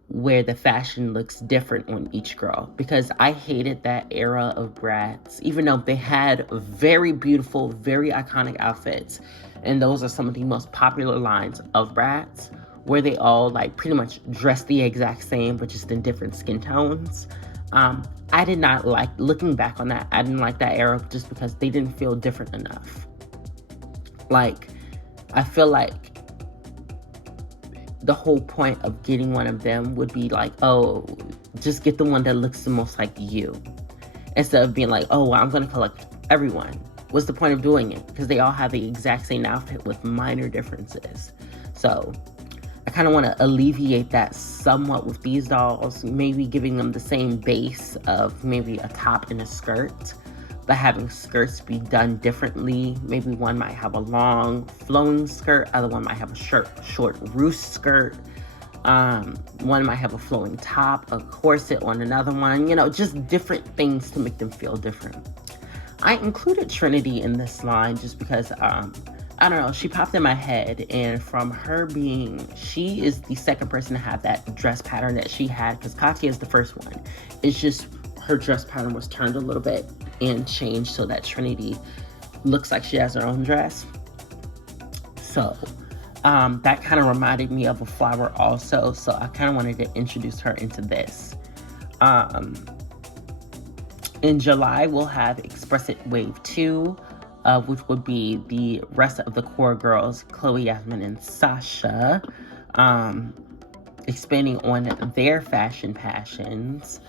where the fashion looks different on each girl. Because I hated that era of Bratz, even though they had very beautiful, very iconic outfits. And those are some of the most popular lines of Bratz, where they all like pretty much dress the exact same, but just in different skin tones. I did not like, looking back on that, I didn't like that era just because they didn't feel different enough. Like, I feel like the whole point of getting one of them would be like, oh, just get the one that looks the most like you. Instead of being like, oh, well, I'm going to collect everyone. What's the point of doing it? Because they all have the exact same outfit with minor differences. So I kind of want to alleviate that somewhat with these dolls. Maybe giving them the same base of maybe a top and a skirt, but having skirts be done differently. Maybe one might have a long flowing skirt, other one might have a short roost skirt. One might have a flowing top, a corset on another one, you know, just different things to make them feel different. I included Trinity in this line just because, I don't know, she popped in my head, and from her being, she is the second person to have that dress pattern that she had, because Katya is the first one. It's just her dress pattern was turned a little bit and changed so that Trinity looks like she has her own dress. So that kind of reminded me of a flower also, so I kind of wanted to introduce her into this. In July, we'll have Express It Wave 2, which would be the rest of the core girls, Chloe, Yasmin, and Sasha, expanding on their fashion passions.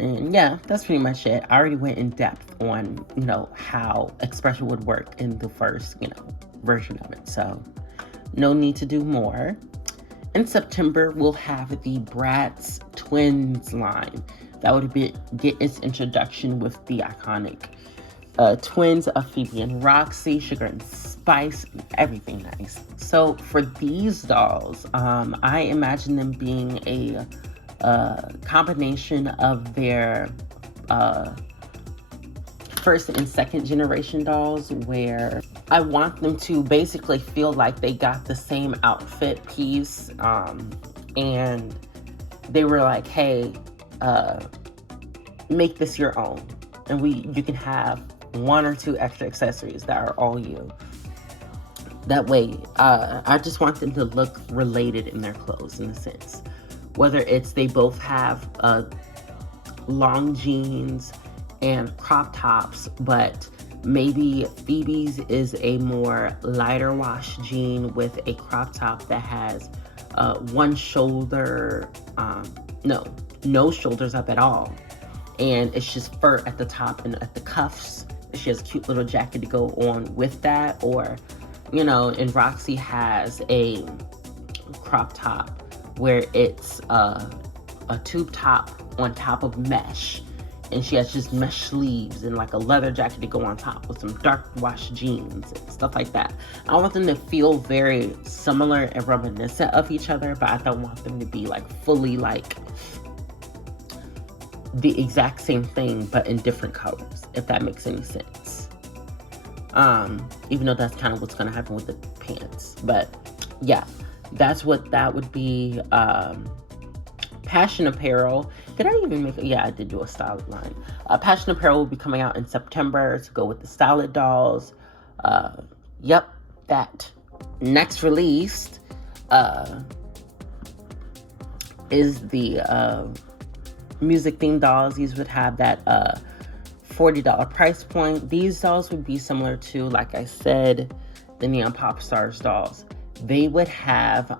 And yeah, that's pretty much it. I already went in depth on, you know, how expression would work in the first, you know, version of it. So no need to do more. In September, we'll have the Bratz Twins line. That would get its introduction with the iconic twins of Phoebe and Roxy, Sugar and Spice, and everything nice. So for these dolls, I imagine them being a a combination of their first and second generation dolls, where I want them to basically feel like they got the same outfit piece, and they were like, hey, make this your own, and you can have 1 or 2 extra accessories that are all you. That way, I just want them to look related in their clothes, in a sense. Whether it's they both have long jeans and crop tops, but maybe Phoebe's is a more lighter wash jean with a crop top that has one shoulder, no shoulders up at all. And it's just fur at the top and at the cuffs. She has a cute little jacket to go on with that. Or, and Roxy has a crop top where it's a tube top on top of mesh. And she has just mesh sleeves and like a leather jacket to go on top with some dark wash jeans and stuff like that. I want them to feel very similar and reminiscent of each other, but I don't want them to be like fully like the exact same thing, but in different colors, if that makes any sense. Even though that's kind of what's going to happen with the pants. But yeah, that's what that would be. Passion apparel. Did I even make it? Yeah, I did do a style line. Passion apparel will be coming out in September to go with the styled dolls. Yep, that. Next released is the music themed dolls. These would have that $40 price point. These dolls would be similar to, like I said, the Neon Pop Stars dolls. They would have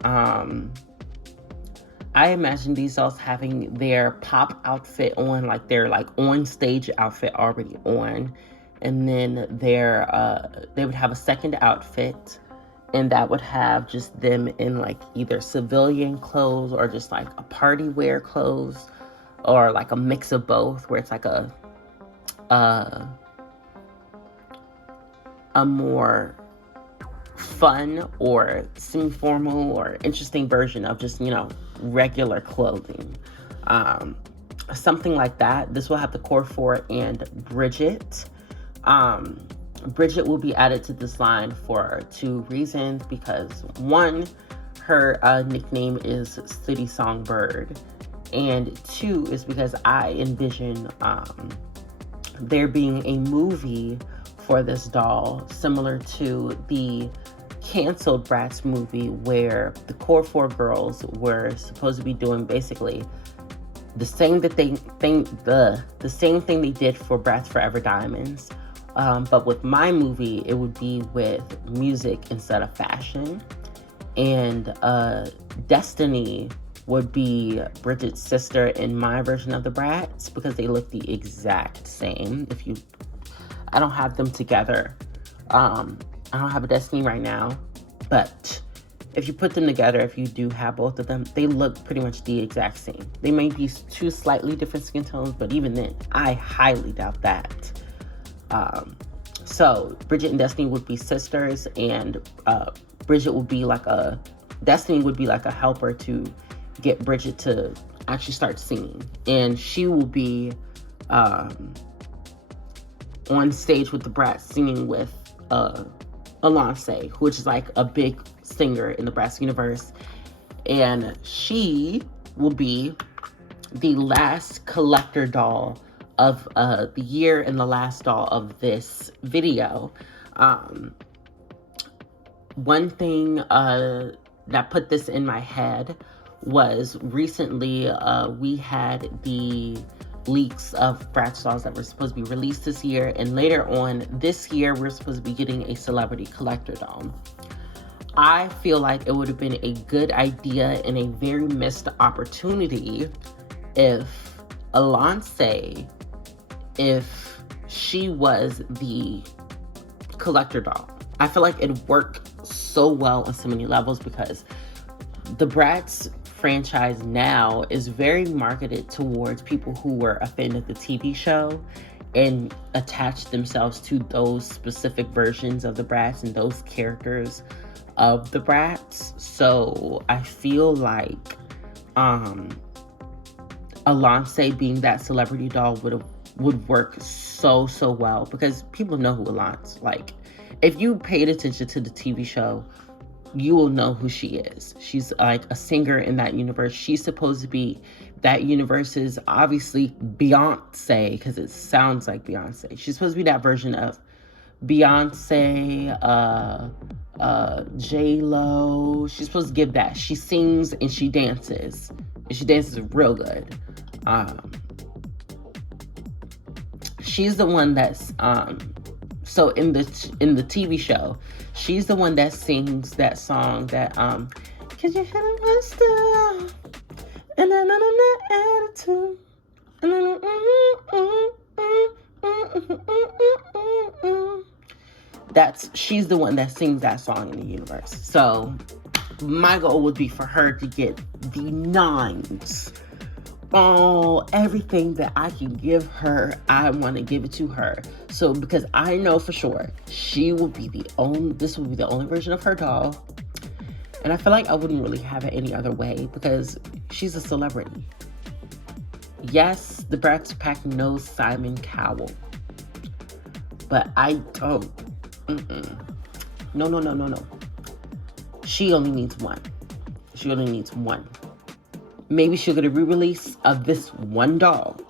I imagine these dolls having their pop outfit on, like their like on stage outfit already on, and then they would have a second outfit, and that would have just them in like either civilian clothes or just like a party wear clothes, or like a mix of both, where it's like a more fun or semi-formal or interesting version of just, regular clothing. Something like that. This will have the core 4 and Bridget. Bridget will be added to this line for 2 reasons, because 1, her nickname is City Songbird, and 2 is because I envision there being a movie for this doll similar to the canceled Bratz movie, where the core 4 girls were supposed to be doing basically the same thing they did for Bratz Forever Diamonds, but with my movie it would be with music instead of fashion, and Destiny would be Bridget's sister in my version of the Bratz, because they look the exact same. I don't have them together. I don't have a Destiny right now, but if you put them together, if you do have both of them, they look pretty much the exact same. They may be 2 slightly different skin tones, but even then, I highly doubt that. So Bridget and Destiny would be sisters, and Bridget would be like Destiny would be like a helper to get Bridget to actually start singing, and she will be on stage with the Bratz singing with Alonce, which is like a big singer in the Bratz universe, and she will be the last collector doll of the year and the last doll of this video. One thing that put this in my head was recently we had the leaks of Bratz dolls that were supposed to be released this year, and later on this year we're supposed to be getting a celebrity collector doll. I feel like it would have been a good idea and a very missed opportunity if Alonce, if she was the collector doll. I feel like it worked so well on so many levels, because the Bratz franchise now is very marketed towards people who were a fan of the TV show and attached themselves to those specific versions of the Bratz and those characters of the Bratz. So I feel like Alonce being that celebrity doll would work so well, because people know who Alonce. Like, if you paid attention to the TV show, you will know who she is. She's like a singer in that universe. She's supposed to be that universe's, obviously, Beyonce, because it sounds like Beyonce. She's supposed to be that version of Beyonce, J-Lo. She's supposed to give that. She sings and she dances. And she dances real good. She's the one that's so in the TV show, she's the one that sings that song that cause you had a style and then an attitude and she's the one that sings that song in the universe. So my goal would be for her to get the nines. Everything that I can give her, I want to give it to her. So, because I know for sure this will be the only version of her doll. And I feel like I wouldn't really have it any other way, because she's a celebrity. Yes, the Bratz pack knows Simon Cowell, but I don't. No. She only needs one. Maybe she'll get a re-release of this one doll.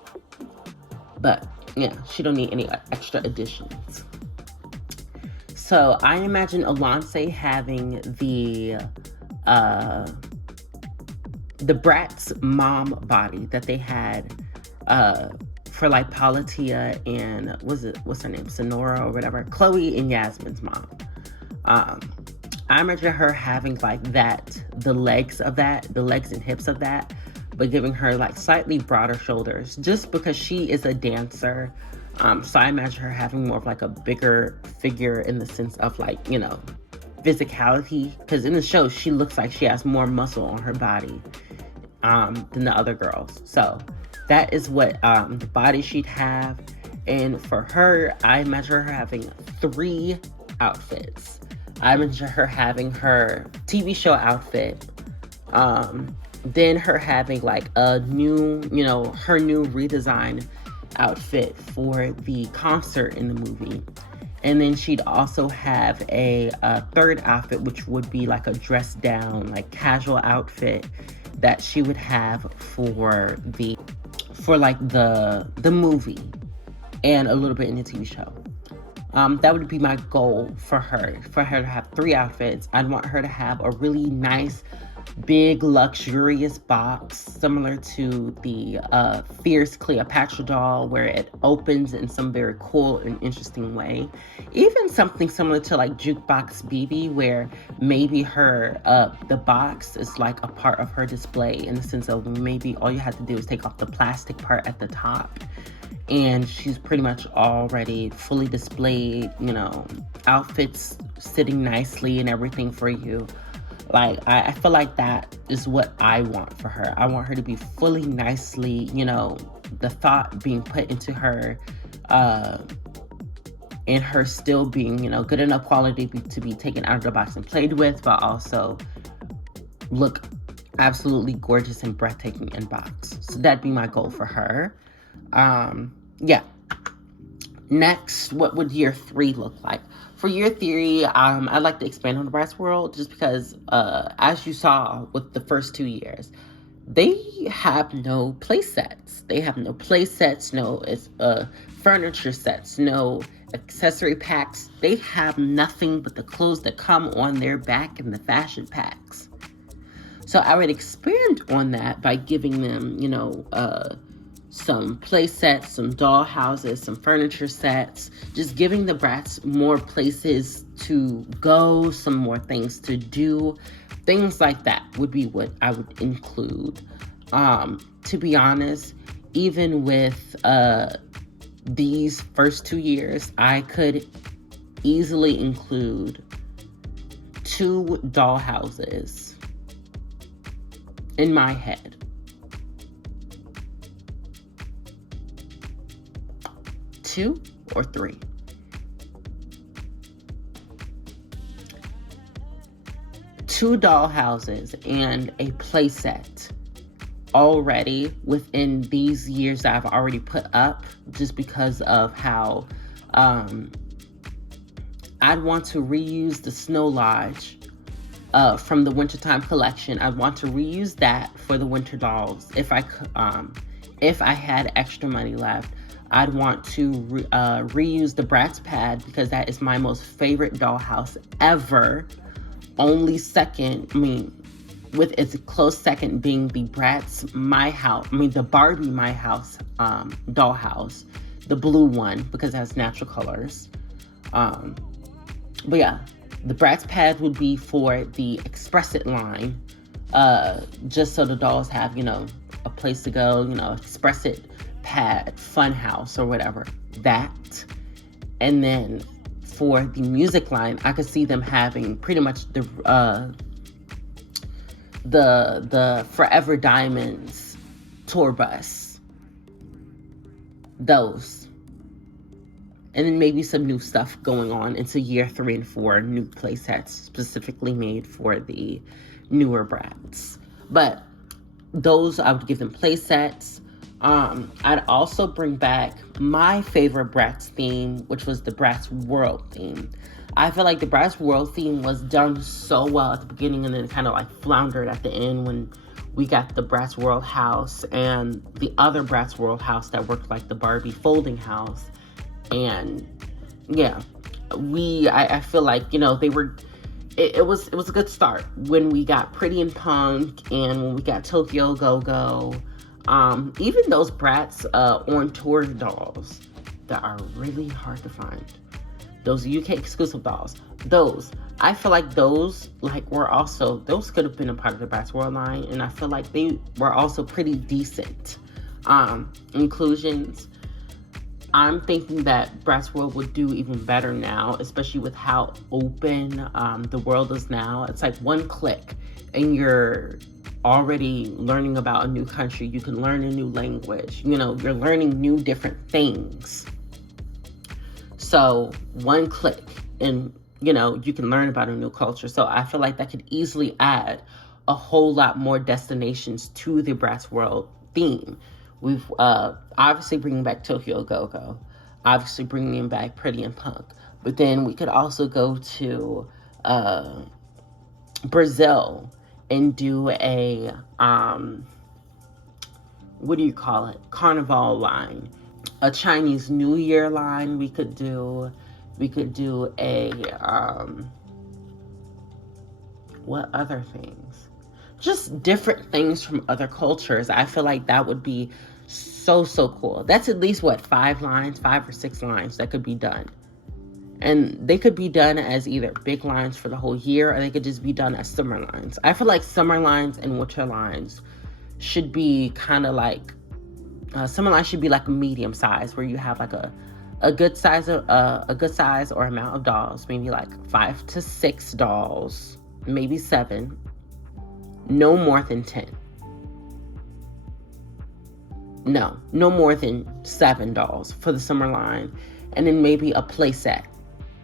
But yeah, she don't need any extra additions. So I imagine Alonce having the Bratz mom body that they had for like Politia and what's her name? Sonora or whatever. Chloe and Yasmin's mom. I imagine her having like that, the legs and hips of that, but giving her like slightly broader shoulders, just because she is a dancer. So I imagine her having more of like a bigger figure in the sense of like, physicality. Because in the show, she looks like she has more muscle on her body than the other girls. So that is what the body she'd have. And for her, I imagine her having 3 outfits. I imagine her having her TV show outfit, then her having like a new, her new redesign outfit for the concert in the movie. And then she'd also have a third outfit, which would be like a dressed down, like casual outfit that she would have for the movie and a little bit in the TV show. That would be my goal for her to have 3 outfits. I'd want her to have a really nice, big, luxurious box, similar to the Fierce Cleopatra doll, where it opens in some very cool and interesting way. Even something similar to like Jukebox BB, where maybe her, the box is like a part of her display, in the sense of maybe all you have to do is take off the plastic part at the top. And she's pretty much already fully displayed, outfits sitting nicely and everything for you. Like, I feel like that is what I want for her. I want her to be fully nicely, the thought being put into her, and her still being, good enough quality to be taken out of the box and played with, but also look absolutely gorgeous and breathtaking in box. So that'd be my goal for her. Yeah. Next, what would year 3 look like? For year 3, I'd like to expand on the Bratz world, just because, as you saw with the first 2 years, they have no play sets. No furniture sets, no accessory packs. They have nothing but the clothes that come on their back and the fashion packs. So I would expand on that by giving them, some play sets, some doll houses, some furniture sets, just giving the Bratz more places to go, some more things to do. Things like that would be what I would include. To be honest, even with these first 2 years, I could easily include 2 doll houses in my head. 2 or 3. Two doll houses and a play set already within these years that I've already put up, just because of how I'd want to reuse the Snow Lodge from the wintertime collection. I'd want to reuse that for the winter dolls if I could, if I had extra money left. I'd want to reuse the Bratz pad, because that is my most favorite dollhouse ever. Only second, with its close second being the Bratz My House, the Barbie My House dollhouse, the blue one, because it has natural colors. But yeah, the Bratz pad would be for the Express It line, just so the dolls have, a place to go, Express It pad, fun house or whatever, that. And then for the music line, I could see them having pretty much the Forever Diamonds tour bus, those. And then maybe some new stuff going on into year 3 and 4, new play sets specifically made for the newer Bratz. But those, I would give them play sets. I'd also bring back my favorite Bratz theme, which was the Bratz World theme. I feel like the Bratz World theme was done so well at the beginning, and then kind of like floundered at the end when we got the Bratz World house and the other Bratz World house that worked like the Barbie folding house. And yeah, I feel like, they were, it was a good start when we got Pretty and Punk, and when we got Tokyo Go-Go, even those Bratz on tour dolls that are really hard to find, those UK exclusive dolls, those, I feel like those those could have been a part of the Bratz World line, and I feel like they were also pretty decent inclusions. I'm thinking that Bratz World would do even better now, especially with how open the world is now. It's like one click and you're already learning about a new country. You can learn a new language. You're learning new different things. So one click and, you can learn about a new culture. So I feel like that could easily add a whole lot more destinations to the Bratz World theme. We've obviously bringing back Tokyo Go-Go, obviously bringing back Pretty and Punk, but then we could also go to Brazil and do a Carnival line, a Chinese New Year line. We could do a what other things? Just different things from other cultures. I feel like that would be so cool. That's at least 5 or 6 lines that could be done. And they could be done as either big lines for the whole year, or they could just be done as summer lines. I feel like summer lines and winter lines should be kind of like, summer lines should be like a medium size, where you have like a good size or amount of dolls, maybe like 5 to 6 dolls, maybe 7. No more than 10. No more than 7 dolls for the summer line. And then maybe a play set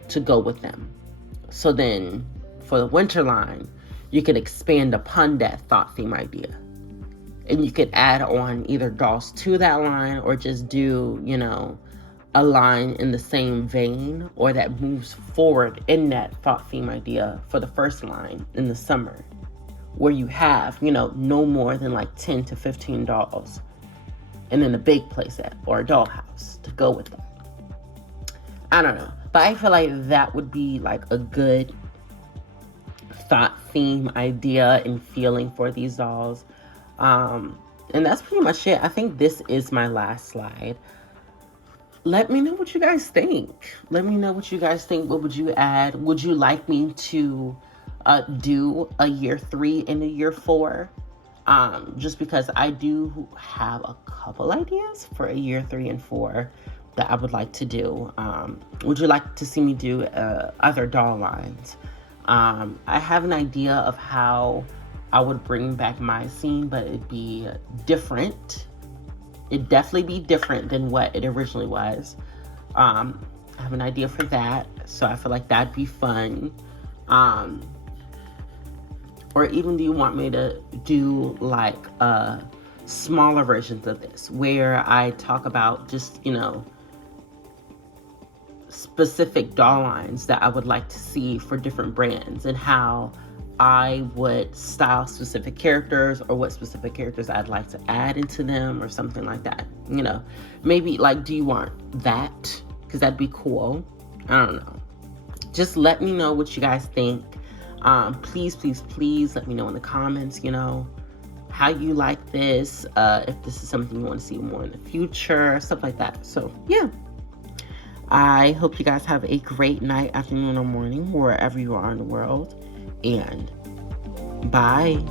to go with them. So then for the winter line, you could expand upon that thought theme idea. And you could add on either dolls to that line, or just do, a line in the same vein, or that moves forward in that thought theme idea for the first line in the summer, where you have, no more than like 10 to 15 dolls, and then a big playset or a dollhouse to go with them. I don't know, but I feel like that would be like a good thought theme idea and feeling for these dolls. And that's pretty much it. I think this is my last slide. Let me know what you guys think. What would you add? Would you like me to do a year 3 and a year 4? Just because I do have a couple ideas for a year 3 and 4 that I would like to do. Would you like to see me do other doll lines? I have an idea of how I would bring back my scene, but it'd be different. It'd definitely be different than what it originally was. I have an idea for that, so I feel like that'd be fun. Or even, do you want me to do like smaller versions of this where I talk about just, you know, specific doll lines that I would like to see for different brands and how I would style specific characters or what specific characters I'd like to add into them or something like that. You know, maybe like, do you want that? Because that'd be cool. I don't know. Just let me know what you guys think. Please let me know in the comments, you know, how you like this, if this is something you want to see more in the future, stuff like that. So yeah, I hope you guys have a great night, afternoon, or morning, wherever you are in the world, and bye.